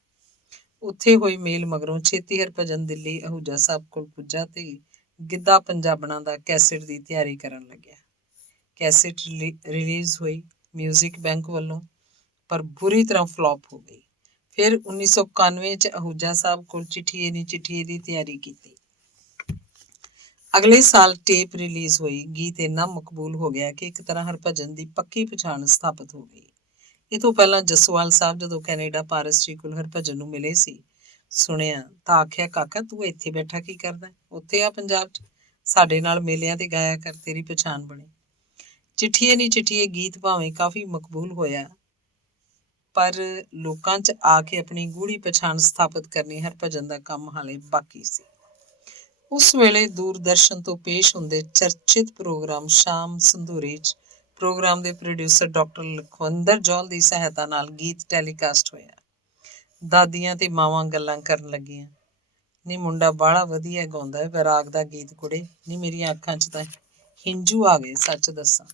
ਉੱਥੇ ਹੋਈ ਮੇਲ ਮਗਰੋਂ ਛੇਤੀ ਹਰਭਜਨ ਦਿੱਲੀ ਅਹੂਜਾ ਸਾਹਿਬ ਕੋਲ ਪੁੱਜਾ ਤੇ ਗਿੱਧਾ ਪੰਜਾਬਣਾ ਦਾ ਕੈਸੇਟ ਦੀ ਤਿਆਰੀ ਕਰਨ ਲੱਗਿਆ। ਕੈਸੇਟ ਰਿਲੀਜ਼ ਹੋਈ ਮਿਊਜ਼ਿਕ ਬੈਂਕ ਵੱਲੋਂ, ਪਰ ਬੁਰੀ ਤਰ੍ਹਾਂ ਫਲॉप ਹੋ ਗਈ। ਫਿਰ 1991 ਚ ਅਹੂਜਾ ਸਾਹਿਬ ਕੋਲ ਚਿੱਠੀਏ ਨੀ ਚਿੱਠੀਏ ਦੀ ਤਿਆਰੀ ਕੀਤੀ। ਅਗਲੇ ਸਾਲ ਟੇਪ ਰਿਲੀਜ਼ ਹੋਈ। ਗੀਤ ਇੰਨਾ ਮਕਬੂਲ ਹੋ ਗਿਆ ਕਿ ਇੱਕ ਤਰ੍ਹਾਂ ਹਰਭਜਨ ਦੀ ਪੱਕੀ ਪਛਾਣ ਸਥਾਪਿਤ ਹੋ ਗਈ। ਇਹ ਤੋਂ ਪਹਿਲਾਂ ਜਸਵਾਲ ਸਾਹਿਬ ਜਦੋਂ ਕੈਨੇਡਾ ਪਾਰਸ ਜੀ ਕੋਲ ਹਰਭਜਨ ਨੂੰ ਮਿਲੇ ਸੀ, ਸੁਣਿਆ ਤਾਂ ਆਖਿਆ, ਕਾਕਾ ਤੂੰ ਇੱਥੇ ਬੈਠਾ ਕੀ ਕਰਦਾ, ਉੱਥੇ ਆ ਪੰਜਾਬ 'ਚ ਸਾਡੇ ਨਾਲ ਮੇਲਿਆਂ ਤੇ ਗਾਇਆ ਕਰ, ਤੇਰੀ ਪਛਾਣ ਬਣੇ। ਚਿੱਠੀਏ ਨੀ ਚਿੱਠੀਏ ਗੀਤ ਭਾਵੇਂ ਕਾਫੀ ਮਕਬੂਲ ਹੋਇਆ, ਪਰ ਲੋਕਾਂ 'ਚ ਆ ਕੇ ਆਪਣੀ ਗੂੜੀ ਪਛਾਣ ਸਥਾਪਿਤ ਕਰਨੀ ਹਰਭਜਨ ਦਾ ਕੰਮ ਹਾਲੇ ਬਾਕੀ ਸੀ। ਉਸ ਵੇਲੇ ਦੂਰਦਰਸ਼ਨ ਤੋਂ ਪੇਸ਼ ਹੁੰਦੇ ਚਰਚਿਤ ਪ੍ਰੋਗਰਾਮ ਸ਼ਾਮ ਸੰਧੂਰੀ 'ਚ ਪ੍ਰੋਗਰਾਮ ਦੇ ਪ੍ਰੋਡਿਊਸਰ ਡਾਕਟਰ ਲਖਵਿੰਦਰ ਜੌਹਲ ਦੀ ਸਹਾਇਤਾ ਨਾਲ ਗੀਤ ਟੈਲੀਕਾਸਟ ਹੋਇਆ। ਦਾਦੀਆਂ ਤੇ ਮਾਵਾਂ ਗੱਲਾਂ ਕਰਨ ਲੱਗੀਆਂ, ਨੀ ਮੁੰਡਾ ਬਾਹਲਾ ਵਧੀਆ ਗਾਉਂਦਾ ਹੈ, ਵੈਰਾਗ ਦਾ ਗੀਤ ਕੁੜੇ, ਨੀ ਮੇਰੀਆਂ ਅੱਖਾਂ 'ਚ ਤਾਂ ਹਿੰਜੂ ਆ ਗਏ, ਸੱਚ ਦੱਸਾਂ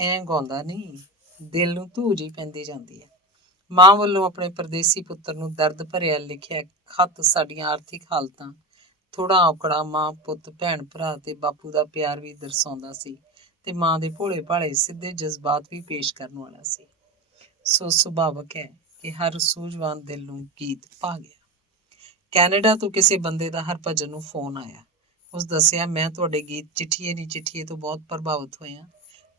ਐਂ ਗਾਉਂਦਾ ਨਹੀਂ, ਦਿਲ ਨੂੰ ਧੂ ਜਿਹੀ ਪੈਂਦੀ ਜਾਂਦੀ ਹੈ। ਮਾਂ ਵੱਲੋਂ ਆਪਣੇ ਪਰਦੇਸੀ ਪੁੱਤਰ ਨੂੰ ਦਰਦ ਭਰਿਆ ਲਿਖਿਆ ਖੱਤ ਸਾਡੀਆਂ ਆਰਥਿਕ ਹਾਲਤਾਂ, ਥੋੜ੍ਹਾ ਔਕੜਾ ਮਾਂ ਪੁੱਤ ਭੈਣ ਭਰਾ ਤੇ ਬਾਪੂ ਦਾ ਪਿਆਰ ਵੀ ਦਰਸਾਉਂਦਾ ਸੀ ਤੇ ਮਾਂ ਦੇ ਭੋਲੇ ਭਾਲੇ ਸਿੱਧੇ ਜਜ਼ਬਾਤ ਵੀ ਪੇਸ਼ ਕਰਨ ਵਾਲਾ ਸੀ। ਸੋ ਸੁਭਾਵਕ ਹੈ ਕਿ ਹਰ ਸੂਝਵਾਨ ਦਿਲ ਨੂੰ ਗੀਤ ਭਾ ਗਿਆ। ਕੈਨੇਡਾ ਤੋਂ ਕਿਸੇ ਬੰਦੇ ਦਾ ਹਰਭਜਨ ਨੂੰ ਫੋਨ ਆਇਆ। ਉਸ ਦੱਸਿਆ, ਮੈਂ ਤੁਹਾਡੇ ਗੀਤ ਚਿੱਠੀਏ ਨੀ ਚਿੱਠੀਏ ਤੋਂ ਬਹੁਤ ਪ੍ਰਭਾਵਿਤ ਹੋਇਆ।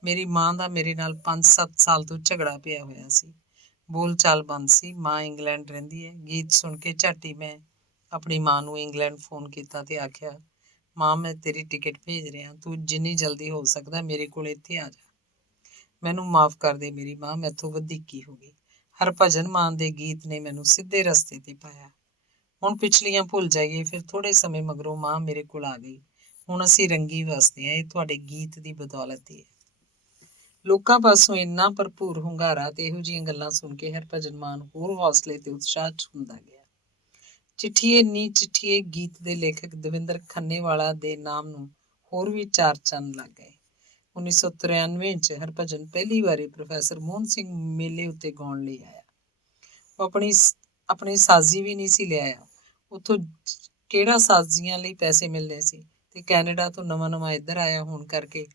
ਮੇਰੀ ਮਾਂ ਦਾ ਮੇਰੇ ਨਾਲ 5-7 ਸਾਲ ਤੋਂ ਝਗੜਾ ਪਿਆ ਹੋਇਆ ਸੀ। ਬੋਲ ਚਾਲ ਬੰਦ ਸੀ। ਮਾਂ ਇੰਗਲੈਂਡ ਰਹਿੰਦੀ ਹੈ। ਗੀਤ ਸੁਣ ਕੇ ਝੱਟ ਹੀ ਮੈਂ ਆਪਣੀ ਮਾਂ ਨੂੰ ਇੰਗਲੈਂਡ ਫੋਨ ਕੀਤਾ ਤੇ ਆਖਿਆ, ਮਾਂ ਮੈਂ ਤੇਰੀ ਟਿਕਟ ਭੇਜ ਰਿਹਾ, ਤੂੰ ਜਿੰਨੀ ਜਲਦੀ ਹੋ ਸਕਦਾ ਮੇਰੇ ਕੋਲ ਇੱਥੇ ਆ ਜਾ। ਮੈਨੂੰ ਮਾਫ਼ ਕਰ ਦੇ ਮੇਰੀ ਮਾਂ, ਮੈਥੋਂ ਵਧੀਕੀ ਹੋ ਗਈ। ਹਰਭਜਨ ਮਾਨ ਦੇ ਗੀਤ ਨੇ ਮੈਨੂੰ ਸਿੱਧੇ ਰਸਤੇ ਤੇ ਪਾਇਆ। ਹੁਣ ਪਿਛਲੀਆਂ ਭੁੱਲ ਜਾਈਏ। ਫਿਰ ਥੋੜੇ ਸਮੇਂ ਮਗਰੋਂ ਮਾਂ ਮੇਰੇ ਕੋਲ ਆ ਗਈ। ਹੁਣ ਅਸੀਂ ਰੰਗੀ ਵਸਦੇ ਹਾਂ, ਇਹ ਤੁਹਾਡੇ ਗੀਤ ਦੀ ਬਦੌਲਤ ਹੀ ਹੈ। ਲੋਕਾਂ ਪਾਸੋਂ ਇੰਨਾ ਭਰਪੂਰ ਹੁੰਗਾਰਾ ਤੇ ਇਹੋ ਜਿਹੀਆਂ ਗੱਲਾਂ ਸੁਣ ਕੇ ਹਰਭਜਨ ਮਾਨ ਹੋਰ ਹੌਸਲੇ ਤੇ ਉਤਸ਼ਾਹ 'ਚ ਹੁੰਦਾ ਗਿਆ। ਚਿੱਠੀਏ ਨੀ ਚਿੱਠੀਏ ਗੀਤ ਦੇ ਲੇਖਕ ਦਵਿੰਦਰ ਖੰਨੇਵਾਲਾ ਦੇ ਨਾਮ ਨੂੰ ਹੋਰ ਵੀ ਚਾਰ ਚੰਨ ਲੱਗ ਗਏ। 1993 ਚ ਹਰਭਜਨ ਪਹਿਲੀ ਵਾਰੀ ਪ੍ਰੋਫੈਸਰ ਮੋਹਨ ਸਿੰਘ ਮੇਲੇ ਉੱਤੇ ਗਾਉਣ ਲਈ ਆਇਆ। ਉਹ ਆਪਣੀ ਸਾਜ਼ੀ ਵੀ ਨਹੀਂ ਸੀ ਲਿਆਇਆ। ਉੱਥੋਂ ਕਿਹੜਾ ਸਾਜ਼ੀਆਂ ਲਈ ਪੈਸੇ ਮਿਲਦੇ ਸੀ, ਤੇ ਕੈਨੇਡਾ ਤੋਂ ਨਵਾਂ ਇੱਧਰ ਆਇਆ ਹੋਣ ਕਰਕੇ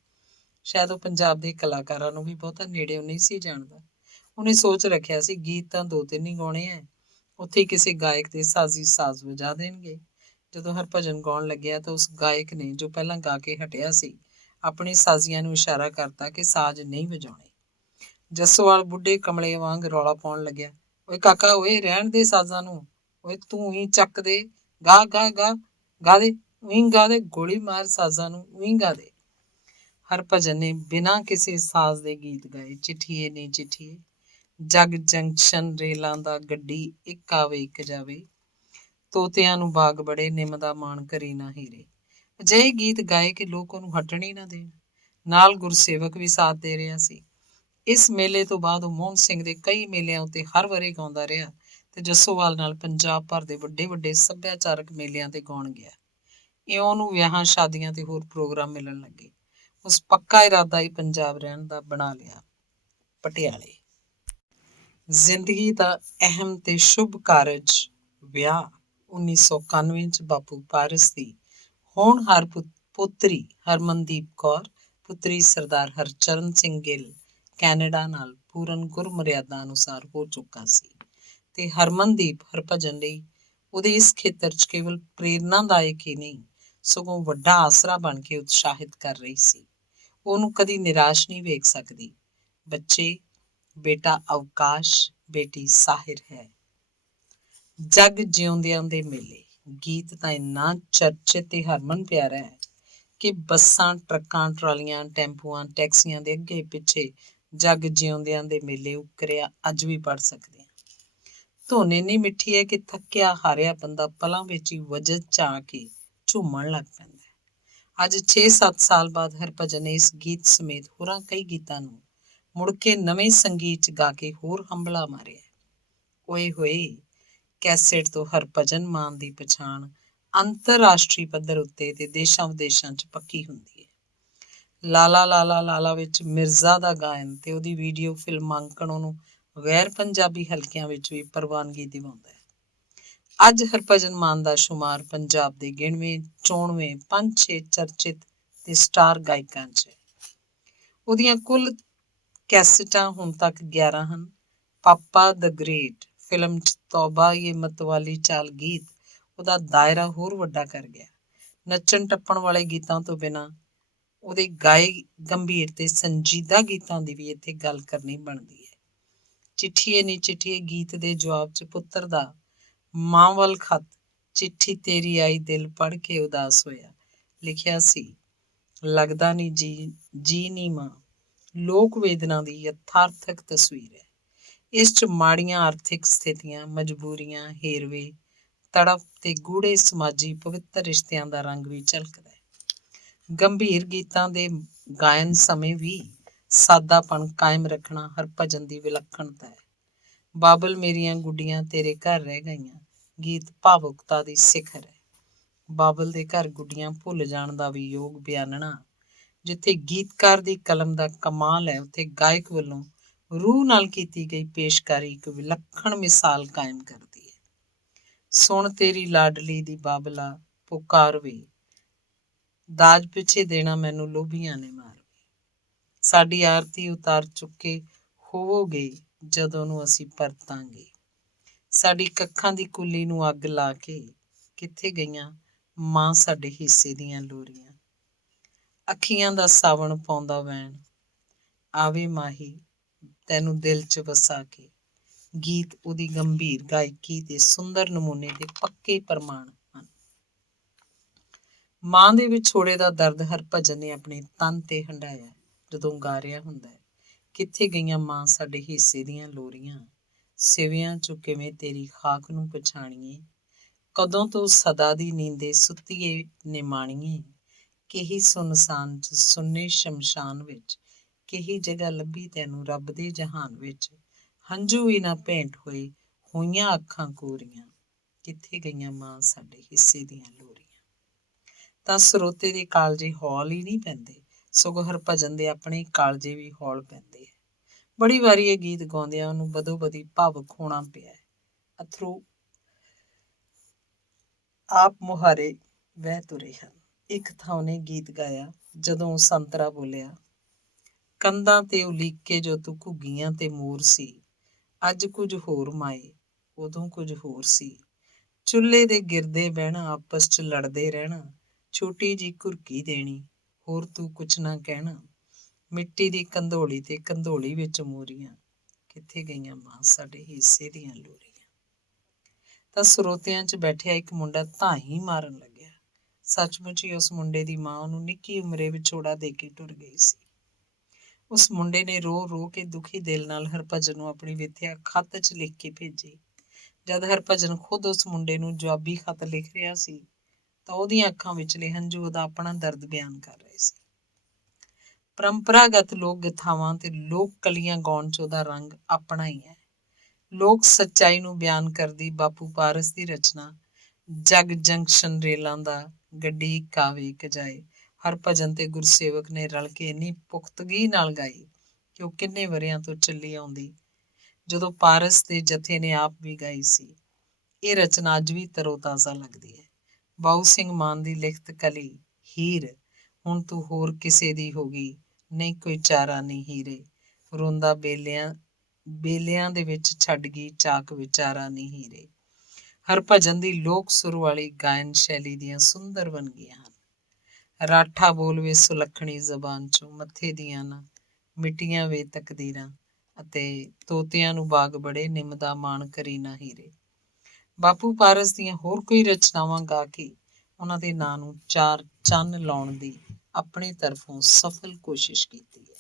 ਸ਼ਾਇਦ ਉਹ ਪੰਜਾਬ ਦੇ ਕਲਾਕਾਰਾਂ ਨੂੰ ਵੀ ਬਹੁਤਾ ਨੇੜਿਓਂ ਨਹੀਂ ਸੀ ਜਾਣਦਾ। ਉਹਨੇ ਸੋਚ ਰੱਖਿਆ ਸੀ ਗੀਤ ਤਾਂ 2-3 ਹੀ ਗਾਉਣੇ ਐ, ਉੱਥੇ ਕਿਸੇ ਗਾਇਕ ਦੇ ਸਾਜ਼ੀ ਸਾਜ਼ ਵਜਾ ਦੇਣਗੇ। ਜਦੋਂ ਹਰਭਜਨ ਗਾਉਣ ਲੱਗਿਆ ਤਾਂ ਉਸ ਗਾਇਕ ਨੇ, ਜੋ ਪਹਿਲਾਂ ਗਾ ਕੇ ਹਟਿਆ ਸੀ, ਆਪਣੇ ਸਾਜ਼ੀਆਂ ਨੂੰ ਇਸ਼ਾਰਾ ਕਰਤਾ ਕਿ ਸਾਜ਼ ਨਹੀਂ ਵਜਾਉਣੇ। ਜੱਸੋਵਾਲ ਬੁੱਢੇ ਕਮਲੇ ਵਾਂਗ ਰੌਲਾ ਪਾਉਣ ਲੱਗਿਆ, ਓਏ ਕਾਕਾ ਓਏ ਰਹਿਣ ਦੇ ਸਾਜ਼ਾਂ ਨੂੰ, ਓਏ ਤੂੰ ਹੀ ਚੱਕ ਦੇ, ਗਾ ਗਾ ਗਾ ਗਾ ਦੇ, ਉਹੀ ਗਾ ਦੇ, ਗੋਲੀ ਮਾਰ ਸਾਜ਼ਾਂ ਨੂੰ, ਉਹੀ ਗਾ ਦੇ। ਹਰਭਜਨ ਨੇ ਬਿਨਾਂ ਕਿਸੇ ਸਾਜ਼ ਦੇ ਗੀਤ ਗਾਏ। ਚਿੱਠੀਏ ਨੀ ਚਿੱਠੀਏ, ਜਗ ਜੰਕਸ਼ਨ ਰੇਲਾਂ ਦਾ ਗੱਡੀ ਇੱਕ ਆਵੇ ਇੱਕ ਜਾਵੇ, ਤੋਤਿਆਂ ਨੂੰ ਬਾਗ ਬੜੇ ਨਿੰਮ ਦਾ ਮਾਣ ਕਰੀ ਨਾ ਹੀਰੇ। ਅਜਿਹੇ ਗੀਤ ਗਾਏ ਕਿ ਲੋਕ ਉਹਨੂੰ ਹਟਣ ਹੀ ਨਾ ਦੇਣ। ਨਾਲ ਗੁਰਸੇਵਕ ਵੀ ਸਾਥ ਦੇ ਰਿਹਾ ਸੀ। ਇਸ ਮੇਲੇ ਤੋਂ ਬਾਅਦ ਉਹ ਮੋਹਨ ਸਿੰਘ ਦੇ ਕਈ ਮੇਲਿਆਂ ਉੱਤੇ ਹਰ ਵਰ੍ਹੇ ਗਾਉਂਦਾ ਰਿਹਾ ਤੇ ਜੱਸੋਵਾਲ ਨਾਲ ਪੰਜਾਬ ਭਰ ਦੇ ਵੱਡੇ ਵੱਡੇ ਸੱਭਿਆਚਾਰਕ ਮੇਲਿਆਂ ਤੇ ਗਾਉਣ ਗਿਆ। ਇਉਂ ਨੂੰ ਵਿਆਹਾਂ ਸ਼ਾਦੀਆਂ ਤੇ ਹੋਰ ਪ੍ਰੋਗਰਾਮ ਮਿਲਣ ਲੱਗੇ। ਉਸ ਪੱਕਾ ਇਰਾਦਾ ਹੀ ਪੰਜਾਬ ਰਹਿਣ ਦਾ ਬਣਾ ਲਿਆ। ਪਟਿਆਲੇ ਜ਼ਿੰਦਗੀ ਦਾ ਅਹਿਮ ਤੇ ਸ਼ੁਭ ਕਾਰਜ ਵਿਆਹ 1991 ਚ ਬਾਪੂ ਪਾਰਸ ਦੀ ਹੋਣਹਾਰ ਪੋਤਰੀ ਹਰਮਨਦੀਪ ਕੌਰ ਪੁੱਤਰੀ ਸਰਦਾਰ ਹਰਚਰਨ ਸਿੰਘ ਗਿੱਲ ਕੈਨੇਡਾ ਨਾਲ ਪੂਰਨ ਗੁਰਮਰਿਆਦਾ ਅਨੁਸਾਰ ਹੋ ਚੁੱਕਾ ਸੀ ਤੇ ਹਰਮਨਦੀਪ ਹਰਭਜਨ ਲਈ ਉਹਦੇ ਇਸ ਖੇਤਰ 'ਚ ਕੇਵਲ ਪ੍ਰੇਰਨਾਦਾਇਕ ਹੀ ਨਹੀਂ ਸਗੋਂ ਵੱਡਾ ਆਸਰਾ ਬਣ ਕੇ ਉਤਸ਼ਾਹਿਤ ਕਰ ਰਹੀ ਸੀ। ਉਹਨੂੰ ਕਦੀ ਨਿਰਾਸ਼ ਨਹੀਂ ਵੇਖ ਸਕਦੀ। ਬੱਚੇ ਬੇਟਾ ਅਵਕਾਸ਼, ਬੇਟੀ ਸਾਹਿਰ ਹੈ। ਜਗ ਜਿਉਂਦਿਆਂ ਦੇ ਮੇਲੇ ਗੀਤ ਤਾਂ ਇੰਨਾ ਚਰਚਿਤ ਤੇ ਹਰਮਨ ਪਿਆਰਾ ਹੈ ਕਿ ਬੱਸਾਂ, ਟਰੱਕਾਂ, ਟਰਾਲੀਆਂ, ਟੈਂਪੂਆਂ, ਟੈਕਸੀਆਂ ਦੇ ਅੱਗੇ ਪਿੱਛੇ ਜਗ ਜਿਉਂਦਿਆਂ ਦੇ ਮੇਲੇ ਉਕਰਿਆ ਅੱਜ ਵੀ ਪੜ ਸਕਦੇ ਹਾਂ। ਧੁਨ ਇੰਨੀ ਮਿੱਠੀ ਹੈ ਕਿ ਥੱਕਿਆ ਹਾਰਿਆ ਬੰਦਾ ਪਲਾਂ ਵਿੱਚ ਹੀ ਵਜਦ 'ਚ ਆ ਕੇ ਝੂਮਣ ਲੱਗ ਪੈਂਦਾ ਹੈ। ਅੱਜ 6-7 ਸਾਲ ਬਾਅਦ ਹਰਭਜਨ ਨੇ ਇਸ ਗੀਤ ਸਮੇਤ ਹੋਰਾਂ ਕਈ ਗੀਤਾਂ ਨੂੰ ਮੁੜ ਕੇ ਨਵੇਂ ਸੰਗੀਤ 'ਚ ਗਾ ਕੇ ਹੋਰ ਹੰਬਲਾ ਮਾਰਿਆ। ਓਏ ਹੋਏ ਕੈਸੇਟ ਤੋਂ ਹਰਭਜਨ ਮਾਨ ਦੀ ਪਛਾਣ ਅੰਤਰਰਾਸ਼ਟਰੀ ਪੱਧਰ ਉੱਤੇ ਤੇ ਦੇਸ਼ਾਂ ਵਿਦੇਸ਼ਾਂ 'ਚ ਪੱਕੀ ਹੁੰਦੀ ਹੈ। ਲਾਲਾ ਲਾਲਾ ਲਾਲਾ ਵਿੱਚ ਮਿਰਜ਼ਾ ਦਾ ਗਾਇਨ ਤੇ ਉਹਦੀ ਵੀਡੀਓ ਫਿਲਮਾਂਕਣ ਉਹਨੂੰ ਗੈਰ ਪੰਜਾਬੀ ਹਲਕਿਆਂ ਵਿੱਚ ਵੀ ਪ੍ਰਵਾਨਗੀ ਦਿਵਾਉਂਦਾ ਹੈ। ਅੱਜ ਹਰਭਜਨ ਮਾਨ ਦਾ ਸ਼ੁਮਾਰ ਪੰਜਾਬ ਦੇ ਗਿਣਵੇਂ ਚੋਣਵੇਂ 5-6 ਚਰਚਿਤ ਤੇ ਸਟਾਰ ਗਾਇਕਾਂ 'ਚ ਹੈ। ਉਹਦੀਆਂ ਕੁੱਲ ਕੈਸੇਟਾਂ ਹੁਣ ਤੱਕ 11 ਹਨ। ਪਾਪਾ ਦ ਗ੍ਰੇਟ ਫਿਲਮ 'ਚ ਤੌਬਾ ਯੇ ਮਤਵਾਲੀ ਚਾਲ ਗੀਤ ਉਹਦਾ ਦਾਇਰਾ ਹੋਰ ਵੱਡਾ ਕਰ ਗਿਆ। ਨੱਚਣ ਟੱਪਣ ਵਾਲੇ ਗੀਤਾਂ ਤੋਂ ਬਿਨਾਂ ਉਹਦੇ ਗਾਏ ਗੰਭੀਰ ਤੇ ਸੰਜੀਦਾ ਗੀਤਾਂ ਦੀ ਵੀ ਇੱਥੇ ਗੱਲ ਕਰਨੀ ਬਣਦੀ ਹੈ। ਚਿੱਠੀਏ ਨੀ ਚਿੱਠੀਏ ਗੀਤ ਦੇ ਜਵਾਬ 'ਚ ਪੁੱਤਰ ਦਾ ਮਾਂ ਵੱਲ ਖਤ, ਚਿੱਠੀ ਤੇਰੀ ਆਈ ਦਿਲ ਪੜ੍ਹ ਕੇ ਉਦਾਸ ਹੋਇਆ, ਲਿਖਿਆ ਸੀ। ਲੱਗਦਾ ਨਹੀਂ ਜੀ ਨੀ ਮਾਂ ਲੋਕ ਵੇਦਨਾ ਦੀ ਯਥਾਰਥਕ ਤਸਵੀਰ ਹੈ। ਇਸ 'ਚ ਮਾੜੀਆਂ ਆਰਥਿਕ ਸਥਿਤੀਆਂ, ਮਜਬੂਰੀਆਂ, ਹੇਰਵੇ, ਤੜਫ ਤੇ ਗੂੜੇ ਸਮਾਜੀ ਪਵਿੱਤਰ ਰਿਸ਼ਤਿਆਂ ਦਾ ਰੰਗ ਵੀ ਝਲਕਦਾ ਹੈ। ਗੰਭੀਰ ਗੀਤਾਂ ਦੇ ਗਾਇਨ ਸਮੇਂ ਵੀ ਸਾਦਾਪਣ ਕਾਇਮ ਰੱਖਣਾ ਹਰਭਜਨ ਦੀ ਵਿਲੱਖਣਤਾ ਹੈ। ਬਾਬਲ ਮੇਰੀਆਂ ਗੁੱਡੀਆਂ ਤੇਰੇ ਘਰ ਰਹਿ ਗਈਆਂ ਗੀਤ ਭਾਵੁਕਤਾ ਦੀ ਸਿਖਰ ਹੈ। ਬਾਬਲ ਦੇ ਘਰ ਗੁੱਡੀਆਂ ਭੁੱਲ ਜਾਣ ਦਾ ਵੀ ਯੋਗ ਬਿਆਨਣਾ। ਜਿੱਥੇ ਗੀਤਕਾਰ ਦੀ ਕਲਮ ਦਾ ਕਮਾਲ ਹੈ ਉੱਥੇ ਗਾਇਕ ਵੱਲੋਂ ਰੂਹ ਨਾਲ ਕੀਤੀ ਗਈ ਪੇਸ਼ਕਾਰੀ ਇੱਕ ਵਿਲੱਖਣ ਮਿਸਾਲ ਕਾਇਮ ਕਰਦੀ ਹੈ। ਸੁਣ ਤੇਰੀ ਲਾਡਲੀ ਦੀ ਬਾਬਲਾ ਪੁਕਾਰਵੇ, ਦਾਜ ਪਿੱਛੇ ਦੇਣਾ ਮੈਨੂੰ ਲੋਭੀਆਂ ਨੇ ਮਾਰਵੇ। ਸਾਡੀ ਆਰਤੀ ਉਤਾਰ ਚੁੱਕੇ ਹੋਵੋਗੇ ਜਦੋਂ ਨੂੰ ਅਸੀਂ ਪਰਤਾਂਗੇ। ਸਾਡੀ ਕੱਖਾਂ ਦੀ ਕੁੱਲੀ ਨੂੰ ਅੱਗ ਲਾ ਕੇ ਕਿੱਥੇ ਗਈਆਂ ਮਾਂ ਸਾਡੇ ਹਿੱਸੇ ਦੀਆਂ ਲੋਰੀਆਂ। ਅੱਖੀਆਂ ਦਾ ਸਾਵਣ ਪਾਉਂਦਾ ਵੈਣ ਆਵੇ ਮਾਹੀ ਤੈਨੂੰ ਦਿਲ 'ਚ ਵਸਾ ਕੇ। ਗੀਤ ਉਹਦੀ ਗੰਭੀਰ ਗਾਇਕੀ ਦੇ ਸੁੰਦਰ ਨਮੂਨੇ ਦੇ ਪੱਕੇ ਪ੍ਰਮਾਣ ਹਨ। ਮਾਂ ਦੇ ਵਿਛੋੜੇ ਦਾ ਦਰਦ ਹਰਭਜਨ ਨੇ ਆਪਣੇ ਤਨ ਤੇ ਹੰਢਾਇਆ ਜਦੋਂ ਗਾ ਰਿਹਾ ਹੁੰਦਾ ਹੈ। ਕਿੱਥੇ ਗਈਆਂ ਮਾਂ ਸਾਡੇ ਹਿੱਸੇ ਦੀਆਂ ਲੋਰੀਆਂ, ਸਿਵਿਆਂ 'ਚੋਂ ਕਿਵੇਂ ਤੇਰੀ ਖਾਕ ਨੂੰ ਪਛਾਣੀਏ। ਕਦੋਂ ਤੋਂ ਸਦਾ ਦੀ ਨੀਂਦੇ ਸੁੱਤੀਏ ਨਿਮਾਣੀਏ। ਕਿਹੀ ਸੁਨਸਾਨ 'ਚ ਸੁੰਨੇ ਸ਼ਮਸ਼ਾਨ ਵਿੱਚ ਕਿਹੀ ਜਗ੍ਹਾ ਲੱਭੀ ਤੈਨੂੰ ਰੱਬ ਦੇ ਜਹਾਨ ਵਿੱਚ। ਹੰਝੂ ਵੀ ਨਾ ਭੇਂਟ ਹੋਏ ਹੋਈਆਂ ਅੱਖਾਂ ਕੋਰੀਆਂ, ਕਿੱਥੇ ਗਈਆਂ ਮਾਂ ਸਾਡੇ ਹਿੱਸੇ ਦੀਆਂ ਲੋਰੀਆਂ। ਤਾਂ ਸਰੋਤੇ ਦੇ ਕਾਲਜੇ ਹੌਲ ਹੀ ਨਹੀਂ ਪੈਂਦੇ ਸਗੋਂ ਹਰਭਜਨ ਦੇ ਆਪਣੇ ਕਾਲਜੇ ਵੀ ਹੌਲ ਪੈਂਦੇ ਹੈ। ਬੜੀ ਵਾਰੀ ਇਹ ਗੀਤ ਗਾਉਂਦਿਆਂ ਉਹਨੂੰ ਬਦੋ ਬਦੀ ਭਾਵੁਕ ਹੋਣਾ ਪਿਆ। ਅਥਰੂ ਆਪ ਮੁਹਾਰੇ ਵਹਿ ਤੁਰੇ ਹਨ। ਇੱਕ ਥਾਂ ਉਹਨੇ ਗੀਤ ਗਾਇਆ ਜਦੋਂ ਸੰਤਰਾ ਬੋਲਿਆ, ਕੰਧਾਂ ਤੇ ਉਲੀਕੇ ਜੋ ਤੂੰ ਘੁੱਗੀਆਂ ਤੇ ਮੋਰ ਸੀ, ਅੱਜ ਕੁਝ ਹੋਰ ਮਾਏ ਉਦੋਂ ਕੁਝ ਹੋਰ ਸੀ। ਚੁੱਲ੍ਹੇ ਦੇ ਗਿਰਦੇ ਬਹਿਣਾ ਆਪਸ 'ਚ ਲੜਦੇ ਰਹਿਣਾ, ਛੋਟੀ ਜੀ ਘੁਰਕੀ ਦੇਣੀ ਹੋਰ ਤੂੰ ਕੁਛ ਨਾ ਕਹਿਣਾ। ਮਿੱਟੀ ਦੀ ਕੰਧੋਲੀ ਤੇ ਕੰਧੋਲੀ ਵਿੱਚ ਮੋਰੀਆਂ, ਕਿੱਥੇ ਗਈਆਂ ਮਾਂ ਸਾਡੇ ਹਿੱਸੇ ਦੀਆਂ ਲੋਰੀਆਂ। ਤਾਂ ਸਰੋਤਿਆਂ 'ਚ ਬੈਠਿਆ ਇੱਕ ਮੁੰਡਾ ਧਾਈ ਮਾਰਨ ਲੱਗਿਆ। ਸੱਚਮੁੱਚ ਹੀ ਉਸ ਮੁੰਡੇ ਦੀ ਮਾਂ ਉਹਨੂੰ ਨਿੱਕੀ ਉਮਰੇ ਵਿਛੋੜਾ ਦੇ ਕੇ ਟੁਰ ਗਈ ਸੀ। ਉਸ ਮੁੰਡੇ ਨੇ ਰੋ ਰੋ ਕੇ ਦੁਖੀ ਦਿਲ ਨਾਲ ਹਰਭਜਨ ਨੂੰ ਆਪਣੀ ਵਿੱਥਿਆ ਖੱਤ 'ਚ ਲਿਖ ਕੇ ਭੇਜੀ। ਜਦ ਹਰਭਜਨ ਖੁਦ ਉਸ ਮੁੰਡੇ ਨੂੰ ਜਵਾਬੀ ਖੱਤ ਲਿਖ ਰਿਹਾ ਸੀ ਤਾਂ ਉਹਦੀਆਂ ਅੱਖਾਂ ਵਿਚਲੇ ਹੰਝੂ ਉਹਦਾ ਆਪਣਾ ਦਰਦ ਬਿਆਨ ਕਰ ਰਹੇ ਸੀ। ਪਰੰਪਰਾਗਤ ਲੋਕ ਗਥਾਵਾਂ ਤੇ ਲੋਕ ਕਲੀਆਂ ਗਾਉਣ 'ਚ ਉਹਦਾ ਰੰਗ ਆਪਣਾ ਹੀ ਹੈ। ਲੋਕ ਸੱਚਾਈ ਨੂੰ ਬਿਆਨ ਕਰਦੀ ਬਾਪੂ ਪਾਰਸ ਦੀ ਰਚਨਾ ਜਗ ਜੰਕਸ਼ਨ ਰੇਲਾਂ ਦਾ ਗੱਡੀ ਕਾਵੇ ਕਜਾਏ ਹਰਭਜਨ ਤੇ ਗੁਰਸੇਵਕ ਨੇ ਰਲ ਕੇ ਇੰਨੀ ਪੁਖਤਗੀ ਨਾਲ ਗਾਈ ਕਿ ਉਹ ਕਿੰਨੇ ਵਰਿਆਂ ਤੋਂ ਚੱਲੀ ਆਉਂਦੀ, ਜਦੋਂ ਪਾਰਸ ਦੇ ਜਥੇ ਨੇ ਆਪ ਵੀ ਗਾਈ ਸੀ। ਇਹ ਰਚਨਾ ਅੱਜ ਵੀ ਤਰੋਤਾਜ਼ਾ ਲੱਗਦੀ ਹੈ। ਬਾਊ ਸਿੰਘ ਮਾਨ ਦੀ ਲਿਖਤ ਕਲੀ ਹੀਰ, ਹੁਣ ਤੂੰ ਹੋਰ ਕਿਸੇ ਦੀ ਹੋ ਗਈ, ਨਹੀਂ ਕੋਈ ਚਾਰਾ ਨਹੀਂ ਹੀਰੇ, ਰੋਂਦਾ ਬੇਲਿਆਂ ਦੇ ਵਿੱਚ ਛੱਡ ਗਈ ਚਾਕ ਵਿਚਾਰਾ ਨਹੀਂ ਹੀਰੇ। ਹਰਭਜਨ ਦੀ ਲੋਕ ਸੁਰ ਵਾਲੀ ਗਾਇਨ ਸ਼ੈਲੀ ਦੀਆਂ ਸੁੰਦਰ ਵੰਨਗੀਆਂ ਹਨ। ਰਾਠਾ ਬੋਲ ਵੇ ਸੁਲੱਖਣੀ ਜ਼ਬਾਨ ਚੋਂ, ਮੱਥੇ ਦੀਆਂ ਨਾ ਮਿੱਟੀਆਂ ਵੇ ਤਕਦੀਰਾਂ, ਅਤੇ ਤੋਤਿਆਂ ਨੂੰ ਬਾਗ ਬੜੇ ਨਿੰਮ ਦਾ ਮਾਣ ਕਰੀ ਨਾ ਹੀਰੇ। ਬਾਪੂ ਪਾਰਸ ਦੀਆਂ ਹੋਰ ਕੋਈ ਰਚਨਾਵਾਂ ਗਾ ਕੇ ਉਹਨਾਂ ਦੇ ਨਾਂ ਨੂੰ ਚਾਰ ਚੰਨ ਲਾਉਣ ਦੀ ਆਪਣੀ ਤਰਫੋਂ ਸਫਲ ਕੋਸ਼ਿਸ਼ ਕੀਤੀ ਹੈ।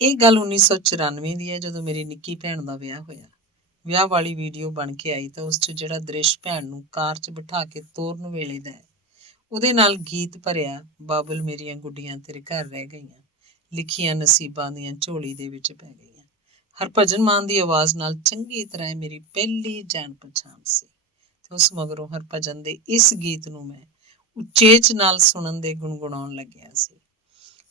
ਇਹ ਗੱਲ 1994 ਦੀ ਹੈ, ਜਦੋਂ ਮੇਰੀ ਨਿੱਕੀ ਭੈਣ ਦਾ ਵਿਆਹ ਹੋਇਆ। ਵਿਆਹ ਵਾਲੀ ਵੀਡੀਓ ਬਣ ਕੇ ਆਈ ਤਾਂ ਉਸ 'ਚ ਜਿਹੜਾ ਦ੍ਰਿਸ਼ ਭੈਣ ਨੂੰ ਕਾਰ 'ਚ ਬਿਠਾ ਕੇ ਤੋਰਨ ਵੇਲੇ ਦਾ ਹੈ, ਉਹਦੇ ਨਾਲ ਗੀਤ ਭਰਿਆ ਬਾਬਲ ਮੇਰੀਆਂ ਗੁੱਡੀਆਂ ਤੇਰੇ ਘਰ ਰਹਿ ਗਈਆਂ, ਲਿਖੀਆਂ ਨਸੀਬਾਂ ਦੀਆਂ ਝੋਲੀ ਦੇ ਵਿੱਚ ਪੈ ਗਈਆਂ। ਹਰਭਜਨ ਮਾਨ ਦੀ ਆਵਾਜ਼ ਨਾਲ ਚੰਗੀ ਤਰ੍ਹਾਂ ਇਹ ਮੇਰੀ ਪਹਿਲੀ ਜਾਣ ਪਛਾਣ ਸੀ ਤੇ ਉਸ ਮਗਰੋਂ ਹਰਭਜਨ ਦੇ ਇਸ ਗੀਤ ਨੂੰ ਮੈਂ ਉਚੇਚ ਨਾਲ ਸੁਣਨ ਦੇ ਗੁਣਗੁਣਾਉਣ ਲੱਗਿਆ ਸੀ।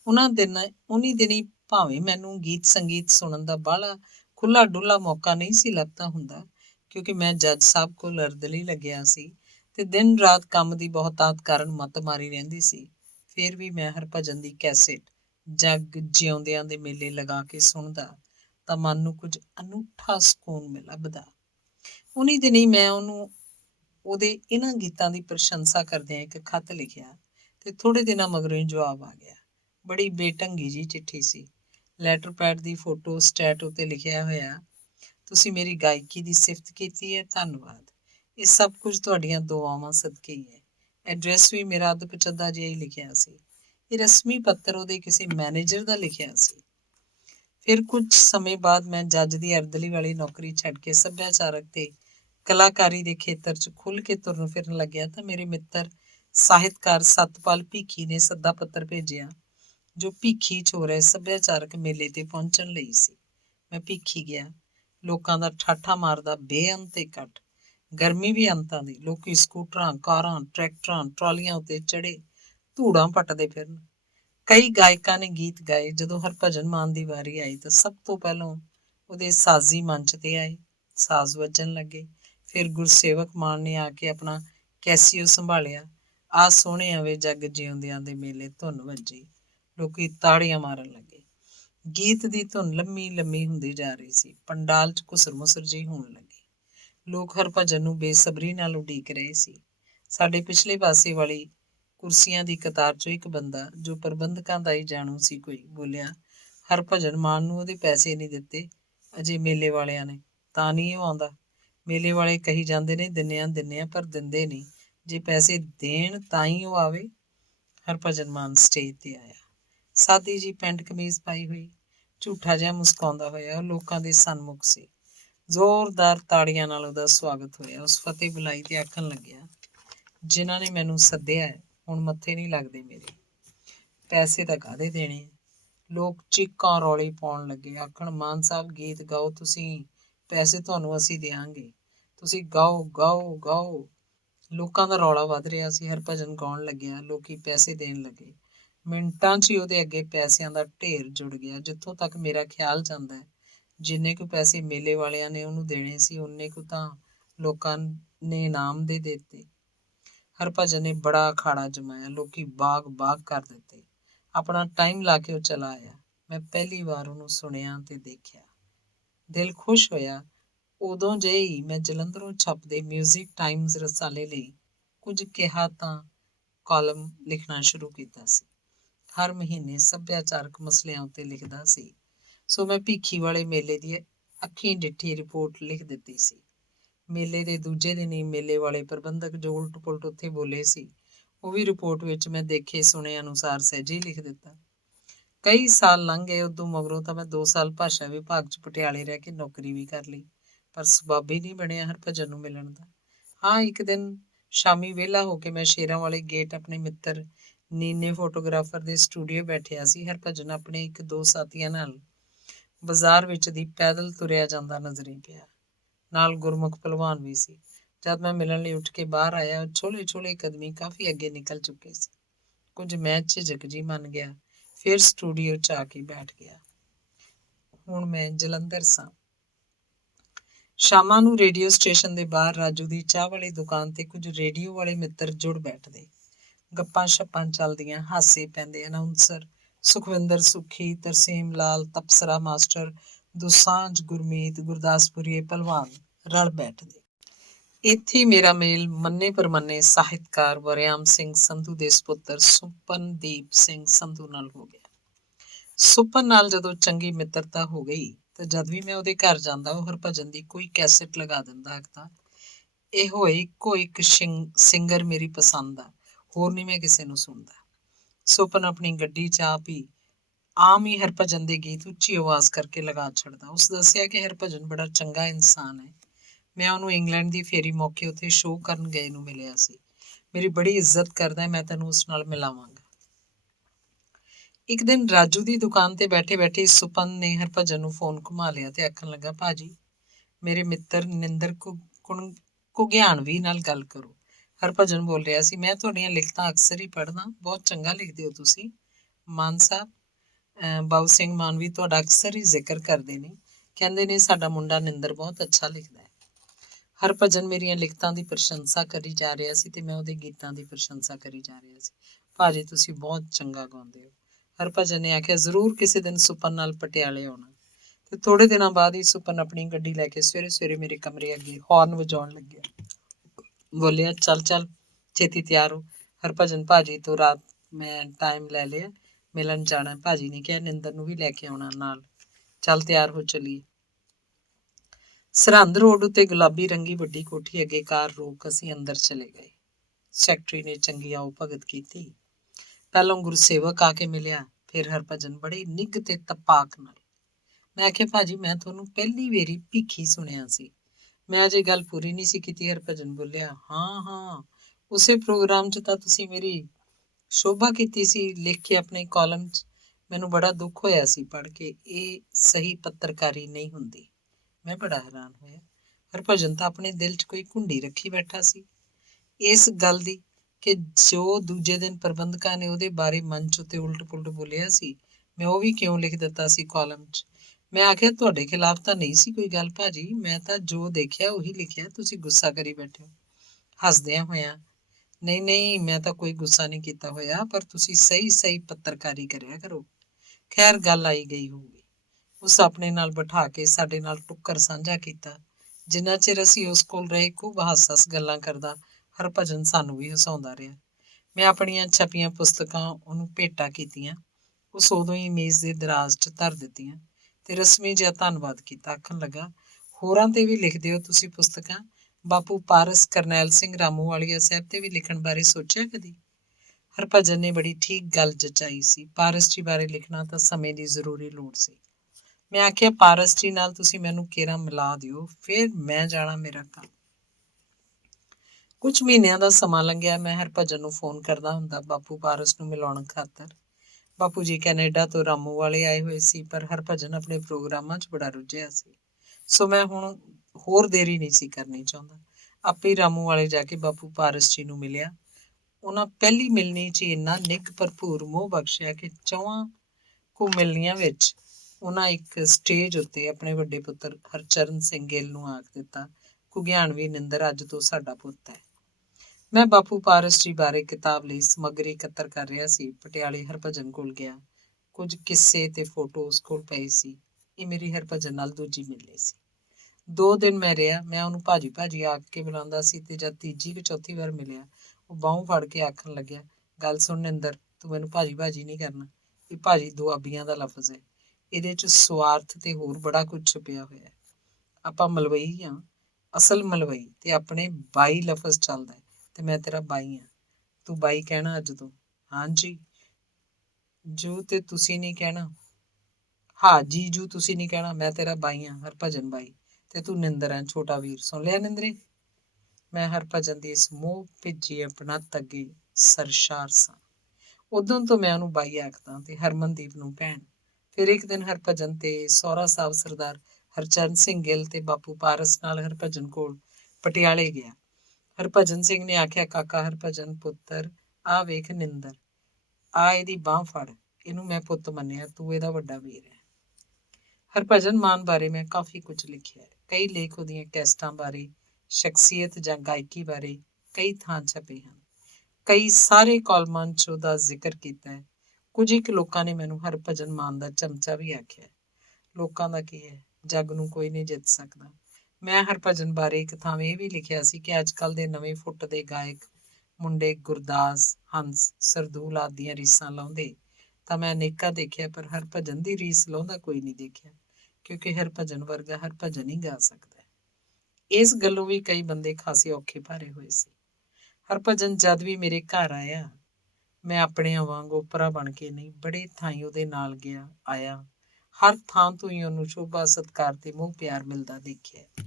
ਉਨੀ ਦਿਨੀ ਭਾਵੇਂ ਮੈਨੂੰ ਗੀਤ ਸੰਗੀਤ ਸੁਣਨ ਦਾ ਬਾਹਲਾ ਖੁੱਲਾ ਡੁੱਲਾ ਮੌਕਾ ਨਹੀਂ ਸੀ ਲੱਭਦਾ ਹੁੰਦਾ, ਕਿਉਂਕਿ ਮੈਂ ਜੱਜ ਸਾਹਿਬ ਕੋਲ ਅਰਦਲੀ ਲੱਗਿਆ ਸੀ ਤੇ ਦਿਨ ਰਾਤ ਕੰਮ ਦੀ ਬਹੁਤਾਤ ਕਾਰਨ ਮੱਤ ਮਾਰੀ ਰਹਿੰਦੀ ਸੀ। ਫਿਰ ਵੀ ਮੈਂ ਹਰਭਜਨ ਦੀ ਕੈਸੇਟ ਜਗ ਜਿਉਂਦਿਆਂ ਦੇ ਮੇਲੇ ਲਗਾ ਕੇ ਸੁਣਦਾ ਤਾਂ ਮਨ ਨੂੰ ਕੁਝ ਅਨੂਠਾ ਸਕੂਨ ਲੱਭਦਾ। ਉਨੀ ਦਿਨੀ ਮੈਂ ਉਹਨੂੰ ਉਹਦੇ ਇਹਨਾਂ ਗੀਤਾਂ ਦੀ ਪ੍ਰਸ਼ੰਸਾ ਕਰਦਿਆਂ ਇੱਕ ਖੱਤ ਲਿਖਿਆ ਤੇ ਥੋੜੇ ਦਿਨਾਂ ਮਗਰੋਂ ਹੀ ਜਵਾਬ ਆ ਗਿਆ। ਬੜੀ ਬੇਢੰਗੀ ਜੀ ਚਿੱਠੀ ਸੀ। ਲੈਟਰ ਪੈਡ ਦੀ ਫੋਟੋ ਸਟੈਟ ਉੱਤੇ ਲਿਖਿਆ ਹੋਇਆ, ਤੁਸੀਂ ਮੇਰੀ ਗਾਇਕੀ ਦੀ ਸਿਫਤ ਕੀਤੀ ਹੈ, ਧੰਨਵਾਦ। ਇਹ ਸਭ ਕੁਝ ਤੁਹਾਡੀਆਂ ਦੁਆਵਾਂ ਸਦਕੇ ਹੀ ਹੈ। ਐਡਰੈਸ ਵੀ ਮੇਰਾ ਅੱਧ ਪਚੱਦਾ ਜਿਹਾ ਹੀ ਲਿਖਿਆ ਸੀ। ਇਹ ਰਸਮੀ ਪੱਤਰ ਉਹਦੇ ਕਿਸੇ ਮੈਨੇਜਰ ਦਾ ਲਿਖਿਆ ਸੀ। ਫਿਰ ਕੁਝ ਸਮੇਂ ਬਾਅਦ ਮੈਂ ਜੱਜ ਦੀ ਅਰਦਲੀ ਵਾਲੀ ਨੌਕਰੀ ਛੱਡ ਕੇ ਸੱਭਿਆਚਾਰਕ ਤੇ ਕਲਾਕਾਰੀ ਦੇ ਖੇਤਰ 'ਚ ਖੁੱਲ੍ਹ ਕੇ ਤੁਰਨ ਫਿਰਨ ਲੱਗਿਆ ਤਾਂ ਮੇਰੇ ਮਿੱਤਰ ਸਾਹਿਤਕਾਰ ਸਤਪਾਲ ਭੀਖੀ ਨੇ ਸੱਦਾ ਪੱਤਰ ਭੇਜਿਆ, ਜੋ ਭੀਖੀ 'ਚ ਹੋ ਰਹੇ ਸੱਭਿਆਚਾਰਕ ਮੇਲੇ ਤੇ ਪਹੁੰਚਣ ਲਈ ਸੀ। ਮੈਂ ਭੀਖੀ ਗਿਆ। ਲੋਕਾਂ ਦਾ ਠਾਠਾ ਮਾਰਦਾ ਬੇਅੰਤ ਇਕੱਠ, ਗਰਮੀ ਵੀ ਅੰਤਾਂ ਦੀ, ਲੋਕੀ ਸਕੂਟਰਾਂ, ਕਾਰਾਂ, ਟਰੈਕਟਰਾਂ, ਟਰਾਲੀਆਂ ਉੱਤੇ ਚੜੇ ਧੂੜਾਂ ਪੱਟਦੇ ਫਿਰਨ। ਕਈ ਗਾਇਕਾਂ ਨੇ ਗੀਤ ਗਾਏ। ਜਦੋਂ ਹਰਭਜਨ ਮਾਨ ਦੀ ਵਾਰੀ ਆਈ ਤਾਂ ਸਭ ਤੋਂ ਪਹਿਲਾਂ ਉਹਦੇ ਸਾਜ਼ੀ ਮੰਚ ਤੇ ਆਏ, ਸਾਜ਼ ਵੱਜਣ ਲੱਗੇ। ਫਿਰ ਗੁਰਸੇਵਕ ਮਾਨ ਨੇ ਆ ਕੇ ਆਪਣਾ ਕੈਸੀਓ ਸੰਭਾਲਿਆ। ਆ ਸੋਹਣਿਆ ਵੇ ਜਗ ਜਿਉਂਦਿਆਂ ਦੇ ਮੇਲੇ ਧੁਨ ਵੱਜੀ, ਲੋਕੀ ਤਾੜੀਆਂ ਮਾਰਨ ਲੱਗੇ। ਗੀਤ ਦੀ ਧੁਨ ਲੰਮੀ ਲੰਮੀ ਹੁੰਦੀ ਜਾ ਰਹੀ ਸੀ। ਪੰਡਾਲ 'ਚ ਘੁਸਰ ਮੁਸਰ ਜਿਹੀ ਹੋਣ ਲੱਗੀ। ਲੋਕ ਹਰਭਜਨ ਨੂੰ ਬੇਸਬਰੀ ਨਾਲ ਉਡੀਕ ਰਹੇ ਸੀ। ਸਾਡੇ ਪਿਛਲੇ ਪਾਸੇ ਵਾਲੀ ਕੁਰਸੀਆਂ ਦੀ ਕਤਾਰ 'ਚੋਂ ਇੱਕ ਬੰਦਾ, ਜੋ ਪ੍ਰਬੰਧਕਾਂ ਦਾ ਹੀ ਜਾਣੂ ਸੀ ਕੋਈ, ਬੋਲਿਆ, ਹਰਭਜਨ ਮਾਨ ਨੂੰ ਉਹਦੇ ਪੈਸੇ ਨਹੀਂ ਦਿੱਤੇ ਅਜੇ ਮੇਲੇ ਵਾਲਿਆਂ ਨੇ, ਤਾਂ ਨਹੀਂ ਉਹ ਆਉਂਦਾ। ਮੇਲੇ ਵਾਲੇ ਕਹੀ ਜਾਂਦੇ ਨੇ ਦਿੰਦੇ ਆ ਪਰ ਦਿੰਦੇ ਨਹੀਂ। ਜੇ ਪੈਸੇ ਦੇਣ ਤਾਂ ਹੀ ਉਹ ਆਵੇ। ਹਰਭਜਨ ਮਾਨ ਸਟੇਜ ਤੇ ਆਇਆ। ਸਾਦੀ ਜੀ ਪੈਂਟ ਕਮੀਜ਼ ਪਾਈ ਹੋਈ, ਝੂਠਾ ਜਿਹਾ ਮੁਸਕਾਉਂਦਾ ਹੋਇਆ ਉਹ ਲੋਕਾਂ ਦੇ ਸਨਮੁਖ ਸੀ। ਜ਼ੋਰਦਾਰ ਤਾੜੀਆਂ ਨਾਲ ਉਹਦਾ ਸਵਾਗਤ ਹੋਇਆ। ਉਸ ਫਤਿਹ ਬੁਲਾਈ ਤੇ ਆਖਣ ਲੱਗਿਆ, ਜਿਨ੍ਹਾਂ ਨੇ ਮੈਨੂੰ ਸੱਦਿਆ ਹੈ, ਹੁਣ ਮੱਥੇ ਨਹੀਂ ਲੱਗਦੇ ਮੇਰੇ, ਪੈਸੇ ਤਾਂ ਕਾਹਦੇ ਦੇਣੇ। ਲੋਕ ਚੀਕਾਂ ਰੌਲੀ ਪਾਉਣ ਲੱਗੇ, ਆਖਣ, ਮਾਨ ਸਾਹਿਬ ਗੀਤ ਗਾਓ ਤੁਸੀਂ, ਪੈਸੇ ਤੁਹਾਨੂੰ ਅਸੀਂ ਦਿਆਂਗੇ, ਤੁਸੀਂ ਗਾਓ ਗਾਓ ਗਾਓ। ਲੋਕਾਂ ਦਾ ਰੌਲਾ ਵੱਧ ਰਿਹਾ ਸੀ। ਹਰਭਜਨ ਗਾਉਣ ਲੱਗਿਆ, ਲੋਕੀ ਪੈਸੇ ਦੇਣ ਲੱਗੇ। ਮਿੰਟਾਂ 'ਚ ਹੀ ਉਹਦੇ ਅੱਗੇ ਪੈਸਿਆਂ ਦਾ ਢੇਰ ਜੁੜ ਗਿਆ। ਜਿੱਥੋਂ ਤੱਕ ਮੇਰਾ ਖਿਆਲ ਜਾਂਦਾ ਹੈ, ਜਿੰਨੇ ਕੁ ਪੈਸੇ ਮੇਲੇ ਵਾਲਿਆਂ ਨੇ ਉਹਨੂੰ ਦੇਣੇ ਸੀ, ਉਨੇ ਕੁ ਤਾਂ ਲੋਕਾਂ ਨੇ ਇਨਾਮ ਦੇ ਦਿੱਤੇ। ਹਰਭਜਨ ਨੇ ਬੜਾ ਅਖਾੜਾ ਜਮਾਇਆ। ਲੋਕੀ ਬਾਗ ਬਾਗ ਕਰ ਦਿੱਤੇ। ਆਪਣਾ ਟਾਈਮ ਲਾ ਕੇ ਉਹ ਚਲਾ ਆਇਆ। ਮੈਂ ਪਹਿਲੀ ਵਾਰ ਉਹਨੂੰ ਸੁਣਿਆ ਤੇ ਦੇਖਿਆ। ਦਿਲ ਖੁਸ਼ ਹੋਇਆ। ਉਦੋਂ ਜਿਹੇ ਹੀ ਮੈਂ ਜਲੰਧਰੋਂ ਛਪਦੇ ਮਿਊਜ਼ਿਕ ਟਾਈਮਜ਼ ਰਸਾਲੇ ਲਈ ਕੁਝ ਕਿਹਾ ਤਾਂ ਕਾਲਮ ਲਿਖਣਾ ਸ਼ੁਰੂ ਕੀਤਾ ਸੀ। ਹਰ ਮਹੀਨੇ ਸੱਭਿਆਚਾਰਕ ਮਸਲਿਆਂ ਉੱਤੇ ਲਿਖਦਾ ਸੀ। ਸੋ ਮੈਂ ਭੀਖੀ ਵਾਲੇ ਮੇਲੇ ਦੀ ਅੱਖੀਂ ਡਿੱਠੀ ਰਿਪੋਰਟ ਲਿਖ ਦਿੱਤੀ ਸੀ। ਮੇਲੇ ਦੇ ਦੂਜੇ ਦਿਨ ਹੀ ਮੇਲੇ ਵਾਲੇ ਪ੍ਰਬੰਧਕ ਜੋ ਉਲਟ ਪੁਲਟ ਉੱਥੇ ਬੋਲੇ ਸੀ, ਉਹ ਵੀ ਰਿਪੋਰਟ ਵਿੱਚ ਮੈਂ ਦੇਖੇ ਸੁਣੇ ਅਨੁਸਾਰ ਸਹਿਜੇ ਲਿਖ ਦਿੱਤਾ। ਕਈ ਸਾਲ ਲੰਘ ਗਏ। ਉਦੋਂ ਮਗਰੋਂ ਤਾਂ ਮੈਂ 2 ਸਾਲ ਭਾਸ਼ਾ ਵਿਭਾਗ 'ਚ ਪਟਿਆਲੇ ਰਹਿ ਕੇ ਨੌਕਰੀ ਵੀ ਕਰ ਲਈ, ਪਰ ਸਬੱਬ ਹੀ ਨਹੀਂ ਬਣਿਆ ਹਰਭਜਨ ਨੂੰ ਮਿਲਣ ਦਾ। ਹਾਂ, ਇੱਕ ਦਿਨ ਸ਼ਾਮੀ ਵਿਹਲਾ ਹੋ ਕੇ ਮੈਂ ਸ਼ੇਰਾਂ ਵਾਲੇ ਗੇਟ ਆਪਣੇ ਮਿੱਤਰ ਨੀਨੇ ਫੋਟੋਗ੍ਰਾਫਰ ਦੇ ਸਟੂਡੀਓ ਬੈਠਿਆ ਸੀ। ਹਰਭਜਨ ਆਪਣੇ 1-2 ਸਾਥੀਆਂ ਨਾਲ ਬਾਜ਼ਾਰ ਵਿੱਚ ਦੀ ਪੈਦਲ ਤੁਰਿਆ ਜਾਂਦਾ ਨਜ਼ਰੀ ਪਿਆ। ਨਾਲ ਗੁਰਮੁਖ ਭਲਵਾਨ ਵੀ ਸੀ। ਜਦ ਮੈਂ ਮਿਲਣ ਲਈ ਉੱਠ ਕੇ ਬਾਹਰ ਆਇਆ, ਛੋਲੇ-ਛੋਲੇ ਕਦਮੀ ਕਾਫੀ ਅੱਗੇ ਨਿਕਲ ਚੁੱਕੇ ਸੀ। ਕੁਝ ਮੈਂ ਝਿਜਕ ਜੀ ਮੰਨ ਗਿਆ, ਫਿਰ ਸਟੂਡੀਓ 'ਚ ਆ ਕੇ ਬੈਠ ਗਿਆ। ਹੁਣ ਮੈਂ ਜਲੰਧਰ ਸਾਂ। ਸ਼ਾਮਾਂ ਨੂੰ ਰੇਡੀਓ ਸਟੇਸ਼ਨ ਦੇ ਬਾਹਰ ਰਾਜੂ ਦੀ ਚਾਹ ਵਾਲੀ ਦੁਕਾਨ ਤੇ ਕੁਝ ਰੇਡੀਓ ਵਾਲੇ ਮਿੱਤਰ ਜੁੜ ਬੈਠਦੇ। ਗੱਪਾਂ-ਸ਼ੱਪਾਂ ਚੱਲਦੀਆਂ, ਹਾਸੇ ਪੈਂਦੇ। ਅਨਾਉਂਸਰ ਸੁਖਵਿੰਦਰ ਸੁੱਖੀ, ਤਰਸੇਮ ਲਾਲ, ਤਪਸਰਾ ਮਾਸਟਰ, ਦੁਸਾਂਝ ਗੁਰਮੀਤ, ਗੁਰਦਾਸਪੁਰੀਏ ਭਲਵਾਨ ਰਲ ਬੈਠਦੇ। ਇੱਥੇ ਮੇਰਾ ਮੇਲ ਮੰਨੇ-ਪ੍ਰਮੰਨੇ ਸਾਹਿਤਕਾਰ ਵਰਿਆਮ ਸਿੰਘ ਸੰਧੂ ਦੇ ਸਪੁੱਤਰ ਸੁਪਨਦੀਪ ਸਿੰਘ ਸੰਧੂ ਨਾਲ ਹੋ ਗਿਆ। ਸੁਪਨ ਨਾਲ ਜਦੋਂ ਚੰਗੀ ਮਿੱਤਰਤਾ ਹੋ ਗਈ ਤਾਂ ਜਦ ਵੀ ਮੈਂ ਉਹਦੇ ਘਰ ਜਾਂਦਾ, ਉਹ ਹਰਭਜਨ ਦੀ ਕੋਈ ਕੈਸੇਟ ਲਗਾ ਦਿੰਦਾ। ਆਖਦਾ, ਇਹੋ ਇੱਕੋ ਇੱਕ ਸਿੰਗਰ ਮੇਰੀ ਪਸੰਦ ਆ, ਹੋਰ ਨਹੀਂ ਮੈਂ ਕਿਸੇ ਨੂੰ ਸੁਣਦਾ। ਸੁਪਨ ਆਪਣੀ ਗੱਡੀ 'ਚ ਆਮ ਹੀ ਹਰਭਜਨ ਦੇ ਗੀਤ ਉੱਚੀ ਆਵਾਜ਼ ਕਰਕੇ ਲਗਾ ਛੱਡਦਾ। ਉਸ ਦੱਸਿਆ ਕਿ ਹਰਭਜਨ ਬੜਾ ਚੰਗਾ ਇਨਸਾਨ ਹੈ। ਮੈਂ ਉਹਨੂੰ ਇੰਗਲੈਂਡ ਦੀ ਫੇਰੀ ਮੌਕੇ ਉੱਥੇ ਸ਼ੋਅ ਕਰਨ ਗਏ ਨੂੰ ਮਿਲਿਆ ਸੀ। ਮੇਰੀ ਬੜੀ ਇੱਜ਼ਤ ਕਰਦਾ, ਮੈਂ ਤੈਨੂੰ ਉਸ ਨਾਲ ਮਿਲਾਵਾਂਗਾ। ਇੱਕ ਦਿਨ ਰਾਜੂ ਦੀ ਦੁਕਾਨ ਤੇ ਬੈਠੇ ਸੁਪਨ ਨੇ ਹਰਭਜਨ ਨੂੰ ਫੋਨ ਘੁਮਾ ਲਿਆ ਤੇ ਆਖਣ ਲੱਗਾ, ਭਾਜੀ, ਮੇਰੇ ਮਿੱਤਰ ਨਿੰਦਰ ਘੁਗਿਆਣਵੀ ਨਾਲ ਗੱਲ ਕਰੋ। ਹਰਭਜਨ ਬੋਲ ਰਿਹਾ ਸੀ, ਮੈਂ ਤੁਹਾਡੀਆਂ ਲਿਖਤਾਂ ਅਕਸਰ ਹੀ ਪੜ੍ਹਦਾ, ਬਹੁਤ ਚੰਗਾ ਲਿਖਦੇ ਹੋ ਤੁਸੀਂ। ਮਾਨ ਸਾਹਿਬ, ਬਾਊ ਸਿੰਘ ਮਾਨਵੀ ਤੁਹਾਡਾ ਅਕਸਰ ਹੀ ਜ਼ਿਕਰ ਕਰਦੇ ਨੇ, ਕਹਿੰਦੇ ਨੇ ਸਾਡਾ ਮੁੰਡਾ ਨਿੰਦਰ ਬਹੁਤ ਅੱਛਾ ਲਿਖਦਾ ਹੈ। ਹਰਭਜਨ ਮੇਰੀਆਂ ਲਿਖਤਾਂ ਦੀ ਪ੍ਰਸ਼ੰਸਾ ਕਰੀ ਜਾ ਰਿਹਾ ਸੀ ਤੇ ਮੈਂ ਉਹਦੇ ਗੀਤਾਂ ਦੀ ਪ੍ਰਸ਼ੰਸਾ ਕਰੀ ਜਾ ਰਿਹਾ ਸੀ। ਭਾਜੀ, ਤੁਸੀਂ ਬਹੁਤ ਚੰਗਾ ਗਾਉਂਦੇ ਹੋ। ਹਰਭਜਨ ਨੇ ਆਖਿਆ, ਜ਼ਰੂਰ ਕਿਸੇ ਦਿਨ ਸੁਪਨ ਨਾਲ ਪਟਿਆਲੇ ਆਉਣਾ। ਤੇ ਥੋੜੇ ਦਿਨਾਂ ਬਾਅਦ ਹੀ ਸੁਪਨ ਆਪਣੀ ਗੱਡੀ ਲੈ ਕੇ ਸਵੇਰੇ ਮੇਰੇ ਕਮਰੇ ਅੱਗੇ ਹਾਰਨ ਵਜਾਉਣ ਲੱਗਿਆ। ਬੋਲਿਆ, ਚੱਲ ਛੇਤੀ ਤਿਆਰ ਹੋ। ਹਰਭਜਨ, ਭਾਜੀ ਤੋਂ ਰਾਤ ਮੈਂ ਟਾਈਮ ਲੈ ਲਿਆ, ਮਿਲਣ ਜਾਣਾ। ਭਾਜੀ ਨੇ ਕਿਹਾ, ਨਿੰਦਰ ਨੂੰ ਵੀ ਲੈ ਕੇ ਆਉਣਾ ਨਾਲ, ਚੱਲ ਤਿਆਰ ਹੋ ਚੱਲੀਏ। ਸਰਹੰਦ ਰੋਡ ਉੱਤੇ ਗੁਲਾਬੀ ਰੰਗੀ ਵੱਡੀ ਕੋਠੀ ਅੱਗੇ ਕਾਰ ਰੋਕ ਅਸੀਂ ਅੰਦਰ ਚਲੇ ਗਏ। ਸੈਕਟਰੀ ਨੇ ਚੰਗੀ ਆਓ ਭਗਤ ਕੀਤੀ। ਪਹਿਲਾਂ ਗੁਰਸੇਵਕ ਆ ਕੇ ਮਿਲਿਆ, ਫਿਰ ਹਰਭਜਨ ਬੜੇ ਨਿੱਘ ਤੇ ਤਪਾਕ ਨਾਲ। ਮੈਂ ਆਖਿਆ, ਭਾਜੀ, ਮੈਂ ਤੁਹਾਨੂੰ ਪਹਿਲੀ ਵਾਰੀ ਭੀਖੀ ਸੁਣਿਆ ਸੀ। ਮੈਂ ਅਜੇ ਗੱਲ ਪੂਰੀ ਨਹੀਂ ਸੀ ਕੀਤੀ, ਹਰਭਜਨ ਬੋਲਿਆ, ਹਾਂ, ਉਸੇ ਪ੍ਰੋਗਰਾਮ 'ਚ ਤਾਂ ਤੁਸੀਂ ਮੇਰੀ ਸ਼ੋਭਾ ਕੀਤੀ ਸੀ ਲਿਖ ਕੇ ਆਪਣੇ ਕਾਲਮ 'ਚ। ਮੈਨੂੰ ਬੜਾ ਦੁੱਖ ਹੋਇਆ ਸੀ ਪੜ੍ਹ ਕੇ। ਇਹ ਸਹੀ ਪੱਤਰਕਾਰੀ ਨਹੀਂ ਹੁੰਦੀ। ਮੈਂ ਬੜਾ ਹੈਰਾਨ ਹੋਇਆ। ਹਰਭਜਨ ਤਾਂ ਆਪਣੇ ਦਿਲ 'ਚ ਕੋਈ ਘੁੰਡੀ ਰੱਖੀ ਬੈਠਾ ਸੀ ਇਸ ਗੱਲ ਦੀ ਕਿ ਜੋ ਦੂਜੇ ਦਿਨ ਪ੍ਰਬੰਧਕਾਂ ਨੇ ਉਹਦੇ ਬਾਰੇ ਮੰਚ ਉੱਤੇ ਉਲਟ-ਪੁਲਟ ਬੋਲਿਆ ਸੀ, ਮੈਂ ਉਹ ਵੀ ਕਿਉਂ ਲਿਖ ਦਿੱਤਾ ਸੀ ਕਾਲਮ 'ਚ। ਮੈਂ ਆਖਿਆ, ਤੁਹਾਡੇ ਖਿਲਾਫ ਤਾਂ ਨਹੀਂ ਸੀ ਕੋਈ ਗੱਲ ਭਾਜੀ, ਮੈਂ ਤਾਂ ਜੋ ਦੇਖਿਆ ਉਹੀ ਲਿਖਿਆ, ਤੁਸੀਂ ਗੁੱਸਾ ਕਰੀ ਬੈਠੇ ਹੋ। ਹੱਸਦਿਆਂ ਹੋਇਆ, ਨਹੀਂ, ਮੈਂ ਤਾਂ ਕੋਈ ਗੁੱਸਾ ਨਹੀਂ ਕੀਤਾ ਹੋਇਆ, ਪਰ ਤੁਸੀਂ ਸਹੀ ਪੱਤਰਕਾਰੀ ਕਰਿਆ ਕਰੋ। ਖੈਰ, ਗੱਲ ਆਈ ਗਈ ਹੋਊਗੀ। ਉਸ ਆਪਣੇ ਨਾਲ ਬਿਠਾ ਕੇ ਸਾਡੇ ਨਾਲ ਟੁੱਕਰ ਸਾਂਝਾ ਕੀਤਾ। ਜਿੰਨਾ ਚਿਰ ਅਸੀਂ ਉਸ ਕੋਲ ਰਹੇ, ਖੂਬ ਹੱਸ ਗੱਲਾਂ ਕਰਦਾ ਹਰਭਜਨ ਸਾਨੂੰ ਵੀ ਹਸਾਉਂਦਾ ਰਿਹਾ। ਮੈਂ ਆਪਣੀਆਂ ਛਪੀਆਂ ਪੁਸਤਕਾਂ ਉਹਨੂੰ ਭੇਟਾ ਕੀਤੀਆਂ। ਉਸ ਉਦੋਂ ਹੀ ਮੇਜ਼ ਦੇ ਦਰਾਜ਼ 'ਚ ਧਰ ਦਿੱਤੀਆਂ ਤੇ ਰਸਮੀ ਜਿਹਾ ਧੰਨਵਾਦ ਕੀਤਾ। ਆਖਣ ਲੱਗਾ, ਹੋਰਾਂ ਤੇ ਵੀ ਲਿਖਦੇ ਹੋ ਤੁਸੀਂ ਪੁਸਤਕਾਂ? ਬਾਪੂ ਪਾਰਸ, ਕਰਨੈਲ ਸਿੰਘ ਰਾਮੂਵਾਲੀਆ ਸਾਹਿਬ ਤੇ ਵੀ ਲਿਖਣ ਬਾਰੇ ਸੋਚਿਆ ਕਦੀ? ਹਰਭਜਨ ਨੇ ਬੜੀ ਠੀਕ ਗੱਲ ਜਚਾਈ ਸੀ। ਪਾਰਸ ਜੀ ਬਾਰੇ ਲਿਖਣਾ ਤਾਂ ਸਮੇਂ ਦੀ ਜ਼ਰੂਰੀ ਲੋੜ ਸੀ। ਮੈਂ ਆਖਿਆ, ਪਾਰਸ ਜੀ ਨਾਲ ਤੁਸੀਂ ਮੈਨੂੰ ਕੇਰਾਂ ਮਿਲਾ ਦਿਓ, ਫਿਰ ਮੈਂ ਜਾਣਾ ਮੇਰਾ ਕੰਮ। ਕੁਝ ਮਹੀਨਿਆਂ ਦਾ ਸਮਾਂ ਲੰਘਿਆ। ਮੈਂ ਹਰਭਜਨ ਨੂੰ ਫੋਨ ਕਰਦਾ ਹੁੰਦਾ ਬਾਪੂ ਪਾਰਸ ਨੂੰ ਮਿਲਾਉਣ ਖਾਤਰ। ਬਾਪੂ ਜੀ ਕੈਨੇਡਾ ਤੋਂ ਰਾਮੂ ਵਾਲੇ ਆਏ ਹੋਏ ਸੀ, ਪਰ ਹਰਭਜਨ ਆਪਣੇ ਪ੍ਰੋਗਰਾਮਾਂ 'ਚ ਬੜਾ ਰੁੱਝਿਆ ਸੀ, ਸੋ ਮੈਂ ਹੁਣ ਹੋਰ ਦੇਰੀ ਨਹੀਂ ਸੀ ਕਰਨੀ ਚਾਹੁੰਦਾ। ਆਪੇ ਰਾਮੂ ਵਾਲੇ ਜਾ ਕੇ ਬਾਪੂ ਪਾਰਸ ਜੀ ਨੂੰ ਮਿਲਿਆ। ਉਹਨਾਂ ਪਹਿਲੀ ਮਿਲਣੀ 'ਚ ਇੰਨਾ ਨਿੱਘ ਭਰਪੂਰ ਮੋਹ ਬਖਸ਼ਿਆ ਕਿ 4 ਕੁ ਮਿਲਣੀਆਂ ਵਿੱਚ ਉਹਨਾਂ ਇੱਕ ਸਟੇਜ ਉੱਤੇ ਆਪਣੇ ਵੱਡੇ ਪੁੱਤਰ ਹਰਚਰਨ ਸਿੰਘ ਗਿੱਲ ਨੂੰ ਆਖ ਦਿੱਤਾ, ਘੁਗਿਆਣਵੀ ਨਿੰਦਰ ਅੱਜ ਤੋਂ ਸਾਡਾ ਪੁੱਤ ਹੈ। ਮੈਂ ਬਾਪੂ ਪਾਰਸ ਜੀ ਬਾਰੇ ਕਿਤਾਬ ਲਈ ਸਮੱਗਰੀ ਇਕੱਤਰ ਕਰ ਰਿਹਾ ਸੀ। ਪਟਿਆਲੇ ਹਰਭਜਨ ਕੋਲ ਗਿਆ। ਕੁਝ ਕਿੱਸੇ ਤੇ ਫੋਟੋ ਉਸ ਕੋਲ ਪਏ ਸੀ। ਇਹ ਮੇਰੀ ਹਰਭਜਨ ਨਾਲ ਦੂਜੀ ਮਿਲਣੀ ਸੀ। 2 ਦਿਨ ਮੈਂ ਰਿਹਾ। ਮੈਂ ਉਹਨੂੰ ਭਾਜੀ ਆਖ ਕੇ ਬੁਲਾਉਂਦਾ ਸੀ ਤੇ ਜਦ ਤੀਜੀ ਤੇ ਚੌਥੀ ਵਾਰ ਮਿਲਿਆ, ਉਹ ਬਾਹੋਂ ਫੜ ਕੇ ਆਖਣ ਲੱਗਿਆ, ਗੱਲ ਸੁਣ ਨਿੰਦਰ, ਤੂੰ ਮੈਨੂੰ ਭਾਜੀ ਨਹੀਂ ਕਰਨਾ। ਇਹ ਭਾਜੀ ਦੁਆਬੀਆਂ ਦਾ ਲਫ਼ਜ਼ ਹੈ। ਇਹਦੇ 'ਚ ਸਵਾਰਥ ਤੇ ਹੋਰ ਬੜਾ ਕੁਝ ਛੁਪਿਆ ਹੋਇਆ। ਆਪਾਂ ਮਲਵਈ ਹਾਂ, ਅਸਲ ਮਲਵਈ, ਤੇ ਆਪਣੇ ਬਾਈ ਲਫ਼ਜ਼ ਚੱਲਦਾ ਤੇ ਮੈਂ ਤੇਰਾ ਬਾਈ ਹਾਂ। ਤੂੰ ਬਾਈ ਕਹਿਣਾ ਅੱਜ ਤੋਂ। ਹਾਂਜੀ, ਜੂ ਤੇ ਤੁਸੀਂ ਨਹੀਂ ਕਹਿਣਾ, ਹਾਂ ਜੀ ਜੂ ਤੁਸੀਂ ਨਹੀਂ ਕਹਿਣਾ, ਮੈਂ ਤੇਰਾ ਬਾਈ ਹਾਂ, ਹਰਭਜਨ ਬਾਈ, ਤੇ ਤੂੰ ਨਿੰਦਰ ਹੈ ਛੋਟਾ ਵੀਰ। ਸੁਣ ਲਿਆ ਨਿੰਦਰੇ? ਮੈਂ ਹਰਭਜਨ ਦੀ ਇਸ ਮੂੰਹ ਭਿੱਜੀ ਆਪਣਾ ਅੱਗੇ ਸਰਸ਼ਾਰ ਸਾਂ। ਉਦੋਂ ਤੋਂ ਮੈਂ ਉਹਨੂੰ ਬਾਈ ਆਖਦਾ ਤੇ ਹਰਮਨਦੀਪ ਨੂੰ ਭੈਣ। ਫਿਰ ਇੱਕ ਦਿਨ ਹਰਭਜਨ ਤੇ ਸਹੁਰਾ ਸਾਹਿਬ ਸਰਦਾਰ ਹਰਚਰਨ ਸਿੰਘ ਗਿੱਲ ਤੇ ਬਾਪੂ ਪਾਰਸ ਨਾਲ ਹਰਭਜਨ ਕੋਲ ਪਟਿਆਲੇ ਗਿਆ। ਹਰਭਜਨ ਸਿੰਘ ਨੇ ਆਖਿਆ, ਕਾਕਾ ਹਰਭਜਨ ਪੁੱਤਰ, ਆ ਵੇਖ ਨਿੰਦਰ, ਆ ਇਹਦੀ ਬਾਂਹ ਫੜ, ਇਹਨੂੰ ਮੈਂ ਪੁੱਤ ਮੰਨਿਆ, ਤੂੰ ਇਹਦਾ ਵੱਡਾ ਵੀਰ ਹੈ। ਹਰਭਜਨ ਮਾਨ ਬਾਰੇ ਮੈਂ ਕਾਫੀ ਕੁਝ ਲਿਖਿਆ ਹੈ। ਕਈ ਲੇਖ ਉਹਦੀਆਂ ਕੈਸਟਾਂ ਬਾਰੇ, ਸ਼ਖਸੀਅਤ ਜਾਂ ਗਾਇਕੀ ਬਾਰੇ ਕਈ ਥਾਂ ਛਪੇ ਹਨ। ਕਈ ਸਾਰੇ ਕਾਲਮਾਂ 'ਚ ਉਹਦਾ ਜ਼ਿਕਰ ਕੀਤਾ ਹੈ। ਕੁਝ ਇੱਕ ਲੋਕਾਂ ਨੇ ਮੈਨੂੰ ਹਰਭਜਨ ਮਾਨ ਦਾ ਚਮਚਾ ਵੀ ਆਖਿਆ। ਲੋਕਾਂ ਦਾ ਕੀ ਹੈ, ਜੱਗ ਨੂੰ ਕੋਈ ਨਹੀਂ ਜਿੱਤ ਸਕਦਾ। ਮੈਂ ਹਰਭਜਨ ਬਾਰੇ ਇੱਕ ਥਾਂ ਇਹ ਵੀ ਲਿਖਿਆ ਸੀ ਕਿ ਅੱਜ ਕੱਲ੍ਹ ਦੇ ਨਵੇਂ ਫੁੱਟ ਦੇ ਗਾਇਕ ਮੁੰਡੇ ਗੁਰਦਾਸ, ਹੰਸ, ਸਰਦੂਲ ਆਦਿ ਦੀਆਂ ਰੀਸਾਂ ਲਾਉਂਦੇ ਤਾਂ ਮੈਂ ਅਨੇਕਾਂ ਦੇਖਿਆ, ਪਰ ਹਰਭਜਨ ਦੀ ਰੀਸ ਲਾਉਂਦਾ ਕੋਈ ਨਹੀਂ ਦੇਖਿਆ, ਕਿਉਂਕਿ ਹਰਭਜਨ ਵਰਗਾ ਹਰਭਜਨ ਹੀ ਗਾ ਸਕਦਾ ਹੈ। ਇਸ ਗੱਲੋਂ ਵੀ ਕਈ ਬੰਦੇ ਖਾਸੇ ਔਖੇ ਭਾਰੇ ਹੋਏ ਸੀ। ਹਰਭਜਨ ਜਦ ਵੀ ਮੇਰੇ ਘਰ ਆਇਆ, ਮੈਂ ਆਪਣਿਆਂ ਵਾਂਗ ਓਪਰਾ ਬਣ ਕੇ ਨਹੀਂ, ਬੜੇ ਥਾਈਂ ਉਹਦੇ ਨਾਲ ਗਿਆ ਆਇਆ। ਹਰ ਥਾਂ ਤੋਂ ਹੀ ਉਹਨੂੰ ਸ਼ੋਭਾ ਸਤਿਕਾਰ ਤੇ ਮੋਹ ਪਿਆਰ ਮਿਲਦਾ ਦੇਖਿਆ।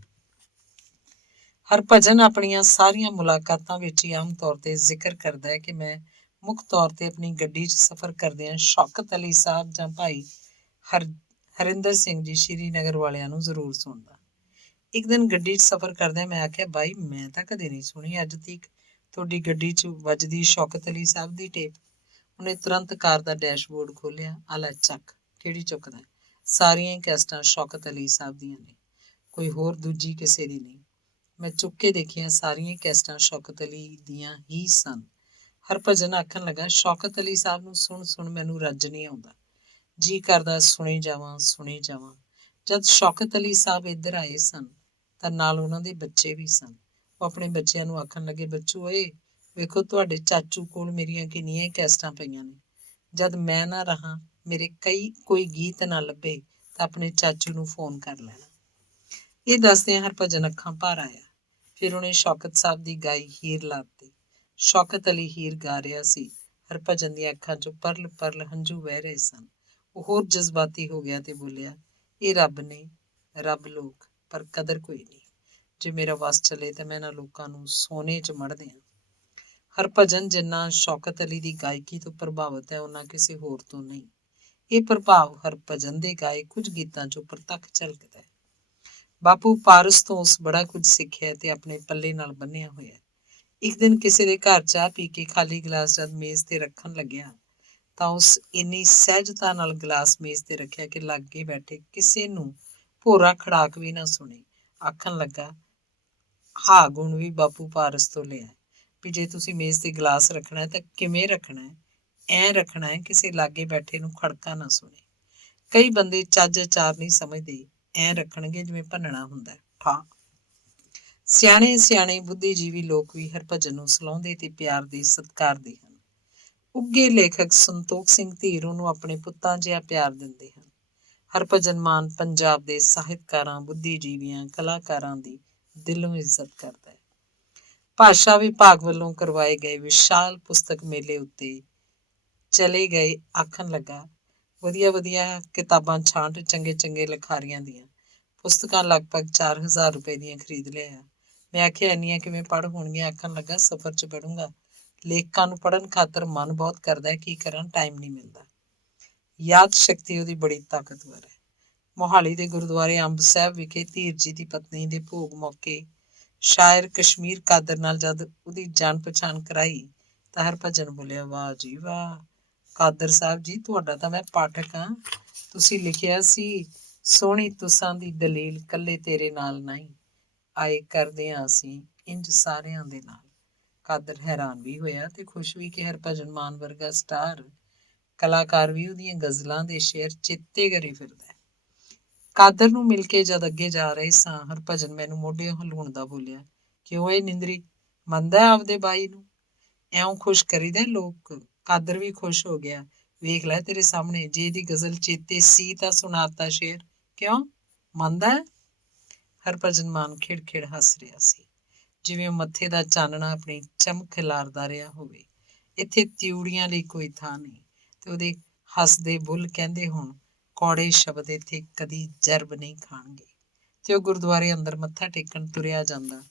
ਹਰਭਜਨ ਆਪਣੀਆਂ ਸਾਰੀਆਂ ਮੁਲਾਕਾਤਾਂ ਵਿੱਚ ਹੀ ਆਮ ਤੌਰ ਤੇ ਜ਼ਿਕਰ ਕਰਦਾ ਹੈ ਕਿ ਮੈਂ ਮੁੱਖ ਤੌਰ ਤੇ ਆਪਣੀ ਗੱਡੀ 'ਚ ਸਫ਼ਰ ਕਰਦਿਆਂ ਸ਼ੌਕਤ ਅਲੀ ਸਾਹਿਬ ਜਾਂ ਭਾਈ ਹਰਿੰਦਰ ਸਿੰਘ ਜੀ ਸ਼੍ਰੀਨਗਰ ਵਾਲਿਆਂ ਨੂੰ ਜ਼ਰੂਰ ਸੁਣਦਾ। ਇੱਕ ਦਿਨ ਗੱਡੀ 'ਚ ਸਫ਼ਰ ਕਰਦਿਆਂ ਮੈਂ ਆਖਿਆ, ਬਾਈ ਮੈਂ ਤਾਂ ਕਦੇ ਨਹੀਂ ਸੁਣੀ ਅੱਜ ਤੀਕ ਤੁਹਾਡੀ ਗੱਡੀ 'ਚ ਵੱਜਦੀ ਸ਼ੌਕਤ ਅਲੀ ਸਾਹਿਬ ਦੀ ਟੇਪ। ਉਹਨੇ ਤੁਰੰਤ ਕਾਰ ਦਾ ਡੈਸ਼ਬੋਰਡ ਖੋਲ੍ਹਿਆ, ਆਲਾ ਚੱਕ, ਕਿਹੜੀ ਚੁੱਕਦਾ? ਸਾਰੀਆਂ ਹੀ ਕੈਸਟਾਂ ਸ਼ੌਕਤ ਅਲੀ ਸਾਹਿਬ ਦੀਆਂ ਨੇ, ਕੋਈ ਹੋਰ ਦੂਜੀ ਕਿਸੇ ਦੀ ਨਹੀਂ। ਮੈਂ ਚੁੱਕ ਕੇ ਦੇਖੀਆਂ, ਸਾਰੀਆਂ ਕੈਸਟਾਂ ਸ਼ੌਕਤ ਅਲੀ ਦੀਆਂ ਹੀ ਸਨ। ਹਰਭਜਨ ਆਖਣ ਲੱਗਾ, ਸ਼ੌਕਤ ਅਲੀ ਸਾਹਿਬ ਨੂੰ ਸੁਣ ਸੁਣ ਮੈਨੂੰ ਰੱਜ ਨਹੀਂ ਆਉਂਦਾ, ਜੀ ਕਰਦਾ ਸੁਣੀ ਜਾਵਾਂ ਸੁਣੀ ਜਾਵਾਂ। ਜਦ ਸ਼ੌਕਤ ਅਲੀ ਸਾਹਿਬ ਇੱਧਰ ਆਏ ਸਨ ਤਾਂ ਨਾਲ ਉਹਨਾਂ ਦੇ ਬੱਚੇ ਵੀ ਸਨ। ਉਹ ਆਪਣੇ ਬੱਚਿਆਂ ਨੂੰ ਆਖਣ ਲੱਗੇ, ਬੱਚੂ ਓਏ ਵੇਖੋ ਤੁਹਾਡੇ ਚਾਚੂ ਕੋਲ ਮੇਰੀਆਂ ਕਿੰਨੀਆਂ ਕੈਸਟਾਂ ਪਈਆਂ ਨੇ। ਜਦ ਮੈਂ ਨਾ ਰਹਾ, ਮੇਰੇ ਕੋਈ ਗੀਤ ਨਾ ਲੱਭੇ ਤਾਂ ਆਪਣੇ ਚਾਚੂ ਨੂੰ ਫੋਨ ਕਰ ਲੈਣਾ। ਇਹ ਦੱਸਦਿਆਂ ਹਰਭਜਨ ਅੱਖਾਂ ਭਰ ਆਇਆ। ਫਿਰ ਉਹਨੇ ਸ਼ੌਕਤ ਸਾਹਿਬ ਦੀ ਗਾਈ ਹੀਰ ਲਾਤੀ। ਸ਼ੌਕਤ ਅਲੀ ਹੀਰ ਗਾ ਰਿਹਾ ਸੀ। ਹਰਭਜਨ ਦੀਆਂ ਅੱਖਾਂ 'ਚੋਂ ਪਰਲ ਪਰਲ ਹੰਝੂ ਵਹਿ ਰਹੇ ਸਨ। ਉਹ ਹੋਰ ਜਜ਼ਬਾਤੀ ਹੋ ਗਿਆ ਤੇ ਬੋਲਿਆ, ਇਹ ਰੱਬ ਨੇ, ਰੱਬ ਲੋਕ, ਪਰ ਕਦਰ ਕੋਈ ਨਹੀਂ। ਜੇ ਮੇਰਾ ਵੱਸ ਚੱਲੇ ਤਾਂ ਮੈਂ ਇਹਨਾਂ ਲੋਕਾਂ ਨੂੰ ਸੋਨੇ 'ਚ ਮੜ ਦਿਆਂ। ਹਰਭਜਨ ਜਿੰਨਾ ਸ਼ੌਕਤ ਅਲੀ ਦੀ ਗਾਇਕੀ ਤੋਂ ਪ੍ਰਭਾਵਿਤ ਹੈ, ਉਹਨਾਂ ਕਿਸੇ ਹੋਰ ਤੋਂ ਨਹੀਂ। ਇਹ ਪ੍ਰਭਾਵ ਹਰਭਜਨ ਦੇ ਗਾਏ ਕੁਝ ਗੀਤਾਂ 'ਚੋਂ ਪ੍ਰਤੱਖ ਝਲਕਦਾ ਹੈ। ਬਾਪੂ ਪਾਰਸ ਤੋਂ ਉਸ ਬੜਾ ਕੁਝ ਸਿੱਖਿਆ ਤੇ ਆਪਣੇ ਪੱਲੇ ਨਾਲ ਬੰਨਿਆ ਹੋਇਆ। ਇੱਕ ਦਿਨ ਕਿਸੇ ਦੇ ਘਰ ਚਾਹ ਪੀ ਕੇ ਖਾਲੀ ਗਲਾਸ ਜਦ ਮੇਜ਼ ਤੇ ਰੱਖਣ ਲੱਗਿਆ ਤਾਂ ਉਸ ਇੰਨੀ ਸਹਿਜਤਾ ਨਾਲ ਗਲਾਸ ਮੇਜ਼ ਤੇ ਰੱਖਿਆ ਕਿ ਲਾਗੇ ਬੈਠੇ ਕਿਸੇ ਨੂੰ ਭੋਰਾ ਖੜਾਕ ਵੀ ਨਾ ਸੁਣੇ। ਆਖਣ ਲੱਗਾ, ਹਾਂ ਗੁਣ ਵੀ ਬਾਪੂ ਪਾਰਸ ਤੋਂ ਲਿਆ, ਵੀ ਜੇ ਤੁਸੀਂ ਮੇਜ਼ ਤੇ ਗਲਾਸ ਰੱਖਣਾ ਹੈ ਤਾਂ ਕਿਵੇਂ ਰੱਖਣਾ ਹੈ? ਐਂ ਰੱਖਣਾ ਹੈ ਕਿਸੇ ਲਾਗੇ ਬੈਠੇ ਨੂੰ ਖੜਕਾ ਨਾ ਸੁਣੇ। ਕਈ ਬੰਦੇ ਚੱਜ ਅਚਾਰ ਨਹੀਂ ਸਮਝਦੇ, ਐਂ ਰੱਖਣਗੇ ਜਿਵੇਂ ਭੰਨਣਾ ਹੁੰਦਾ ਠਾ। ਸਿਆਣੇ ਸਿਆਣੇ ਬੁੱਧੀਜੀਵੀ ਲੋਕ ਵੀ ਹਰਭਜਨ ਨੂੰ ਸਲਾਹੁੰਦੇ ਤੇ ਪਿਆਰ ਦੇ ਸਤਿਕਾਰਦੇ ਹਨ। ਉੱਘੇ ਲੇਖਕ ਸੰਤੋਖ ਸਿੰਘ ਧੀਰ ਉਹਨੂੰ ਆਪਣੇ ਪੁੱਤਾਂ ਜਿਹਾ ਪਿਆਰ ਦਿੰਦੇ ਹਨ। ਹਰਭਜਨ ਮਾਨ ਪੰਜਾਬ ਦੇ ਸਾਹਿਤਕਾਰਾਂ, ਬੁੱਧੀਜੀਵੀਆਂ, ਕਲਾਕਾਰਾਂ ਦੀ ਦਿਲੋਂ ਇੱਜ਼ਤ ਕਰਦਾ ਹੈ। ਭਾਸ਼ਾ ਵਿਭਾਗ ਵੱਲੋਂ ਕਰਵਾਏ ਗਏ ਵਿਸ਼ਾਲ ਪੁਸਤਕ ਮੇਲੇ ਉੱਤੇ ਚਲੇ ਗਏ ਆਖਣ ਲੱਗਾ, ਵਧੀਆ ਵਧੀਆ ਕਿਤਾਬਾਂ ਛਾਂਟ, ਚੰਗੇ ਚੰਗੇ ਲਿਖਾਰੀਆਂ ਦੀਆਂ ਪੁਸਤਕਾਂ ਲਗਭਗ 4000 ਰੁਪਏ ਦੀਆਂ ਖਰੀਦ ਲਿਆ। ਮੈਂ ਆਖਿਆ, ਇੰਨੀਆਂ ਕਿਵੇਂ ਪੜ੍ਹ ਹੋਣਗੀਆਂ? ਆਖਣ ਲੱਗਾ, ਸਫ਼ਰ 'ਚ ਪੜ੍ਹੂੰਗਾ। ਲੇਖਕਾਂ ਨੂੰ ਪੜ੍ਹਨ ਖਾਤਰ ਮਨ ਬਹੁਤ ਕਰਦਾ ਹੈ, ਕੀ ਕਰਾਂ, ਟਾਈਮ ਨਹੀਂ ਮਿਲਦਾ। ਯਾਦ ਸ਼ਕਤੀ ਉਹਦੀ ਬੜੀ ਤਾਕਤਵਰ ਹੈ। ਮੋਹਾਲੀ ਦੇ ਗੁਰਦੁਆਰੇ ਅੰਬ ਸਾਹਿਬ ਵਿਖੇ ਧੀਰ ਜੀ ਦੀ ਪਤਨੀ ਦੇ ਭੋਗ ਮੌਕੇ ਸ਼ਾਇਰ ਕਸ਼ਮੀਰ ਕਾਦਰ ਨਾਲ ਜਦ ਉਹਦੀ ਜਾਣ ਪਛਾਣ ਕਰਾਈ ਤਾਂ ਹਰਭਜਨ ਬੋਲਿਆ, ਵਾਹ ਜੀ ਵਾਹ, ਕਾਦਰ ਸਾਹਿਬ ਜੀ ਤੁਹਾਡਾ ਤਾਂ ਮੈਂ ਪਾਠਕ ਹਾਂ। ਤੁਸੀਂ ਲਿਖਿਆ ਸੀ, ਸੋਹਣੀ ਤੁਸਾਂ ਦੀ ਦਲੀਲ ਕੱਲੇ ਤੇਰੇ ਨਾਲ ਨਹੀਂ, ਆਏ ਕਰਦੇ ਹਾਂ ਅਸੀਂ ਇੰਜ ਸਾਰਿਆਂ ਦੇ ਨਾਲ। ਕਾਦਰ ਹੈਰਾਨ ਵੀ ਹੋਇਆ ਤੇ ਖੁਸ਼ ਵੀ ਕਿ ਹਰਭਜਨ ਮਾਨ ਵਰਗਾ ਸਟਾਰ ਕਲਾਕਾਰ ਵੀ ਉਹਦੀਆਂ ਗਜ਼ਲਾਂ ਦੇ ਸ਼ੇਰ ਚੇਤੇ ਕਰੀ ਫਿਰਦਾ। ਕਾਦਰ ਨੂੰ ਮਿਲ ਕੇ ਜਦ ਅੱਗੇ ਜਾ ਰਹੇ ਸਾਂ, ਹਰਭਜਨ ਮੈਨੂੰ ਮੋਢਿਓਂ ਹਲੂਣਦਾ ਬੋਲਿਆ, ਕਿਉਂ ਇਹ ਨਿੰਦਰੀ, ਮੰਨਦਾ ਆਪਦੇ ਬਾਈ ਨੂੰ? ਇਉਂ ਖੁਸ਼ ਕਰੀਦਾ ਲੋਕ। ਕਾਦਰ ਵੀ ਖੁਸ਼ ਹੋ ਗਿਆ, ਵੇਖ ਲੈ ਤੇਰੇ ਸਾਹਮਣੇ, ਜੇ ਇਹਦੀ ਗਜ਼ਲ ਚੇਤੇ ਸੀ ਤਾਂ ਸੁਣਾਤਾ ਸ਼ੇਰ, ਕਿਉਂ ਮੰਨਦਾ? ਹਰਭਜਨ ਮਾਨ ਖਿੜ-ਖਿੜ ਹੱਸ ਰਿਹਾ ਸੀ, ਜਿਵੇਂ ਮੱਥੇ ਦਾ ਚਾਨਣਾ ਆਪਣੀ ਚਮਕ ਖਿਲਾਰਦਾ ਰਿਹਾ ਹੋਵੇ। ਇੱਥੇ ਤਿਊੜੀਆਂ ਲਈ ਕੋਈ ਥਾਂ ਨਹੀਂ ਤੇ ਉਹਦੇ ਹੱਸਦੇ ਬੁੱਲ ਕਹਿੰਦੇ ਹੁਣ ਕੌੜੇ ਸ਼ਬਦ ਇੱਥੇ ਕਦੀ ਜਰਬ ਨਹੀਂ ਖਾਣਗੇ। ਤੇ ਉਹ ਗੁਰਦੁਆਰੇ ਅੰਦਰ ਮੱਥਾ ਟੇਕਣ ਤੁਰਿਆ ਜਾਂਦਾ।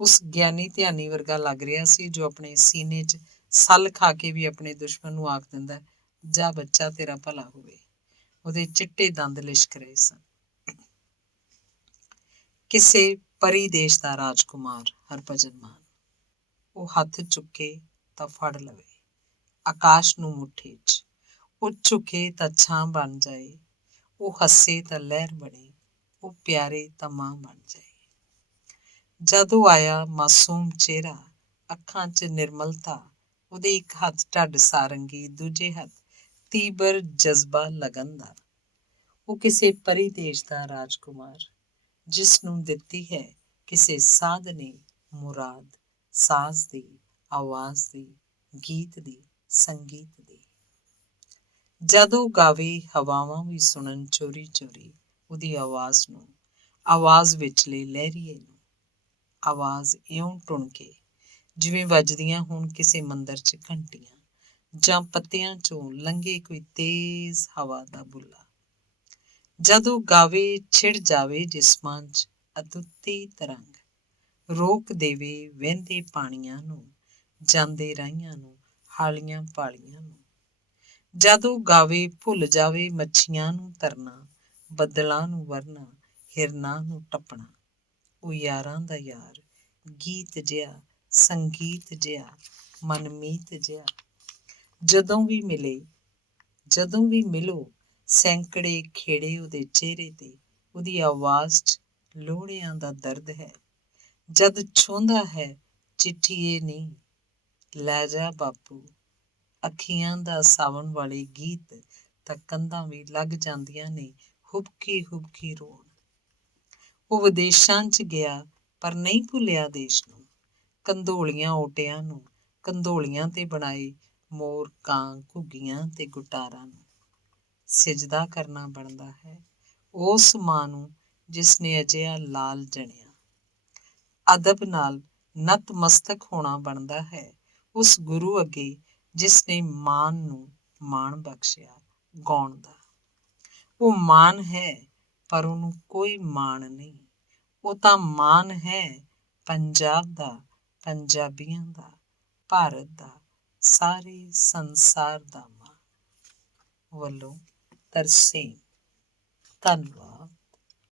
ਉਸ ਗਿਆਨੀ ਧਿਆਨੀ ਵਰਗਾ ਲੱਗ ਰਿਹਾ ਸੀ ਜੋ ਆਪਣੇ ਸੀਨੇ 'ਚ ਸੱਲ ਖਾ ਕੇ ਵੀ ਆਪਣੇ ਦੁਸ਼ਮਣ ਨੂੰ ਆਖ ਦਿੰਦਾ, ਜਾ ਬੱਚਾ ਤੇਰਾ ਭਲਾ ਹੋਵੇ। ਉਹਦੇ ਚਿੱਟੇ ਦੰਦ ਲਿਸ਼ਕ ਰਹੇ ਸਨ। ਕਿਸੇ ਪਰੀ ਦੇਸ਼ ਦਾ ਰਾਜਕੁਮਾਰ ਹਰਭਜਨ ਮਾਨ। ਉਹ ਹੱਥ ਚੁੱਕੇ ਤਾਂ ਫੜ ਲਵੇ ਆਕਾਸ਼ ਨੂੰ ਮੁੱਠੀ 'ਚ, ਉਹ ਝੁਕੇ ਤਾਂ ਛਾਂ ਬਣ ਜਾਏ, ਉਹ ਹੱਸੇ ਤਾਂ ਲਹਿਰ ਬਣੇ, ਉਹ ਪਿਆਰੇ ਤਾਂ ਮਾਂ ਬਣ ਜਾਏ। ਜਦੋਂ ਆਇਆ ਮਾਸੂਮ ਚਿਹਰਾ, ਅੱਖਾਂ 'ਚ ਨਿਰਮਲਤਾ, ਉਹਦੇ ਇੱਕ ਹੱਥ ਢੱਡ ਸਾਰੰਗੀ, ਦੂਜੇ ਹੱਥ ਤੀਬਰ ਜਜ਼ਬਾ ਲਗਨ ਦਾ। ਉਹ ਕਿਸੇ ਪਰੀ ਦੇਸ਼ ਦਾ ਰਾਜਕੁਮਾਰ, ਜਿਸ ਨੂੰ ਦਿੱਤੀ ਹੈ ਕਿਸੇ ਸਾਧ ਨੇ ਮੁਰਾਦ, ਸਾਜ਼ ਦੀ, ਆਵਾਜ਼ ਦੀ, ਗੀਤ ਦੀ, ਸੰਗੀਤ ਦੀ। ਜਦੋਂ ਗਾਵੇ ਹਵਾਵਾਂ ਵੀ ਸੁਣਨ ਚੋਰੀ ਚੋਰੀ ਉਹਦੀ ਆਵਾਜ਼ ਨੂੰ, ਆਵਾਜ਼ ਵਿਚਲੇ ਲਹਿਰੀਏ ਨੂੰ। ਆਵਾਜ਼ ਇਉਂ ਟੁਣਕੇ ਜਿਵੇਂ ਵੱਜਦੀਆਂ ਹੋਣ ਕਿਸੇ ਮੰਦਰ 'ਚ ਘੰਟੀਆਂ, ਜਾਂ ਪੱਤਿਆਂ 'ਚੋਂ ਲੰਘੇ ਕੋਈ ਤੇਜ਼ ਹਵਾ ਦਾ ਬੁੱਲਾ। ਜਦੋਂ ਗਾਵੇ ਛਿੜ ਜਾਵੇ ਜਿਸਮਾਂ 'ਚ ਅਤੁੱਤੀ ਤਰੰਗ, ਰੋਕ ਦੇਵੇ ਵਹਿੰਦੇ ਪਾਣੀਆਂ ਨੂੰ, ਜਾਂਦੇ ਰਾਹੀਆਂ ਨੂੰ, ਹਾਲੀਆਂ ਪਾਲੀਆਂ ਨੂੰ। ਜਦੋਂ ਗਾਵੇ ਭੁੱਲ ਜਾਵੇ ਮੱਛੀਆਂ ਨੂੰ ਤਰਨਾ, ਬੱਦਲਾਂ ਨੂੰ ਵਰਨਾ, ਹਿਰਨਾਂ ਨੂੰ ਟੱਪਣਾ। ਉਹ ਯਾਰਾਂ ਦਾ ਯਾਰ, ਗੀਤ ਜਿਹਾ, ਸੰਗੀਤ ਜਿਹਾ, ਮਨਮੀਤ ਜਿਹਾ। ਜਦੋਂ ਵੀ ਮਿਲੇ, ਜਦੋਂ ਵੀ ਮਿਲੋ, ਸੈਂਕੜੇ ਖੇੜੇ ਉਹਦੇ ਚਿਹਰੇ ਤੇ, ਉਹਦੀ ਆਵਾਜ਼ 'ਚ ਲੋਹੜਿਆਂ ਦਾ ਦਰਦ ਹੈ। ਜਦ ਛੂੰਹਦਾ ਹੈ ਚਿੱਠੀ ਇਹ ਨਹੀਂ, ਲੈ ਜਾ ਬਾਪੂ। ਅੱਖੀਆਂ ਦਾ ਸਾਵਣ ਵਾਲੇ ਗੀਤ ਤਾਂ ਕੰਧਾਂ ਵੀ ਲੱਗ ਜਾਂਦੀਆਂ ਨੇ ਹੁਬਕੀ ਹੁਬਕੀ ਰੋਣ। ਉਹ ਵਿਦੇਸ਼ਾਂ 'ਚ ਗਿਆ ਪਰ ਨਹੀਂ ਭੁੱਲਿਆ ਦੇਸ਼ ਨੂੰ, ਕੰਧੋਲੀਆਂ ਓਟਿਆਂ ਨੂੰ, ਕੰਧੋਲੀਆਂ ਤੇ ਬਣਾਏ ਮੋਰ, ਕਾਂ, ਘੁੱਗੀਆਂ ਤੇ ਗੁਟਾਰਾਂ ਨੂੰ। ਸਿਜਦਾ ਕਰਨਾ ਬਣਦਾ ਹੈ ਉਸ ਮਾਂ ਨੂੰ ਜਿਸ ਨੇ ਅਜਿਹਾ ਲਾਲ ਜਣਿਆ। ਅਦਬ ਨਾਲ ਨਤਮਸਤਕ ਹੋਣਾ ਬਣਦਾ ਹੈ ਉਸ ਗੁਰੂ ਅੱਗੇ ਜਿਸ ਨੇ ਮਾਨ ਨੂੰ ਮਾਣ ਬਖਸ਼ਿਆ ਗਾਉਣ ਦਾ। ਉਹ ਮਾਨ ਹੈ ਪਰ ਉਹਨੂੰ ਕੋਈ ਮਾਣ ਨਹੀਂ। ਉਹ ਤਾਂ ਮਾਨ ਹੈ ਪੰਜਾਬ ਦਾ, ਪੰਜਾਬੀਆਂ ਦਾ, ਭਾਰਤ ਦਾ, ਸਾਰੇ ਸੰਸਾਰ ਦਾ ਮਾਂ। ਵੱਲੋਂ ਤਰਸੇਮ। ਧੰਨਵਾਦ।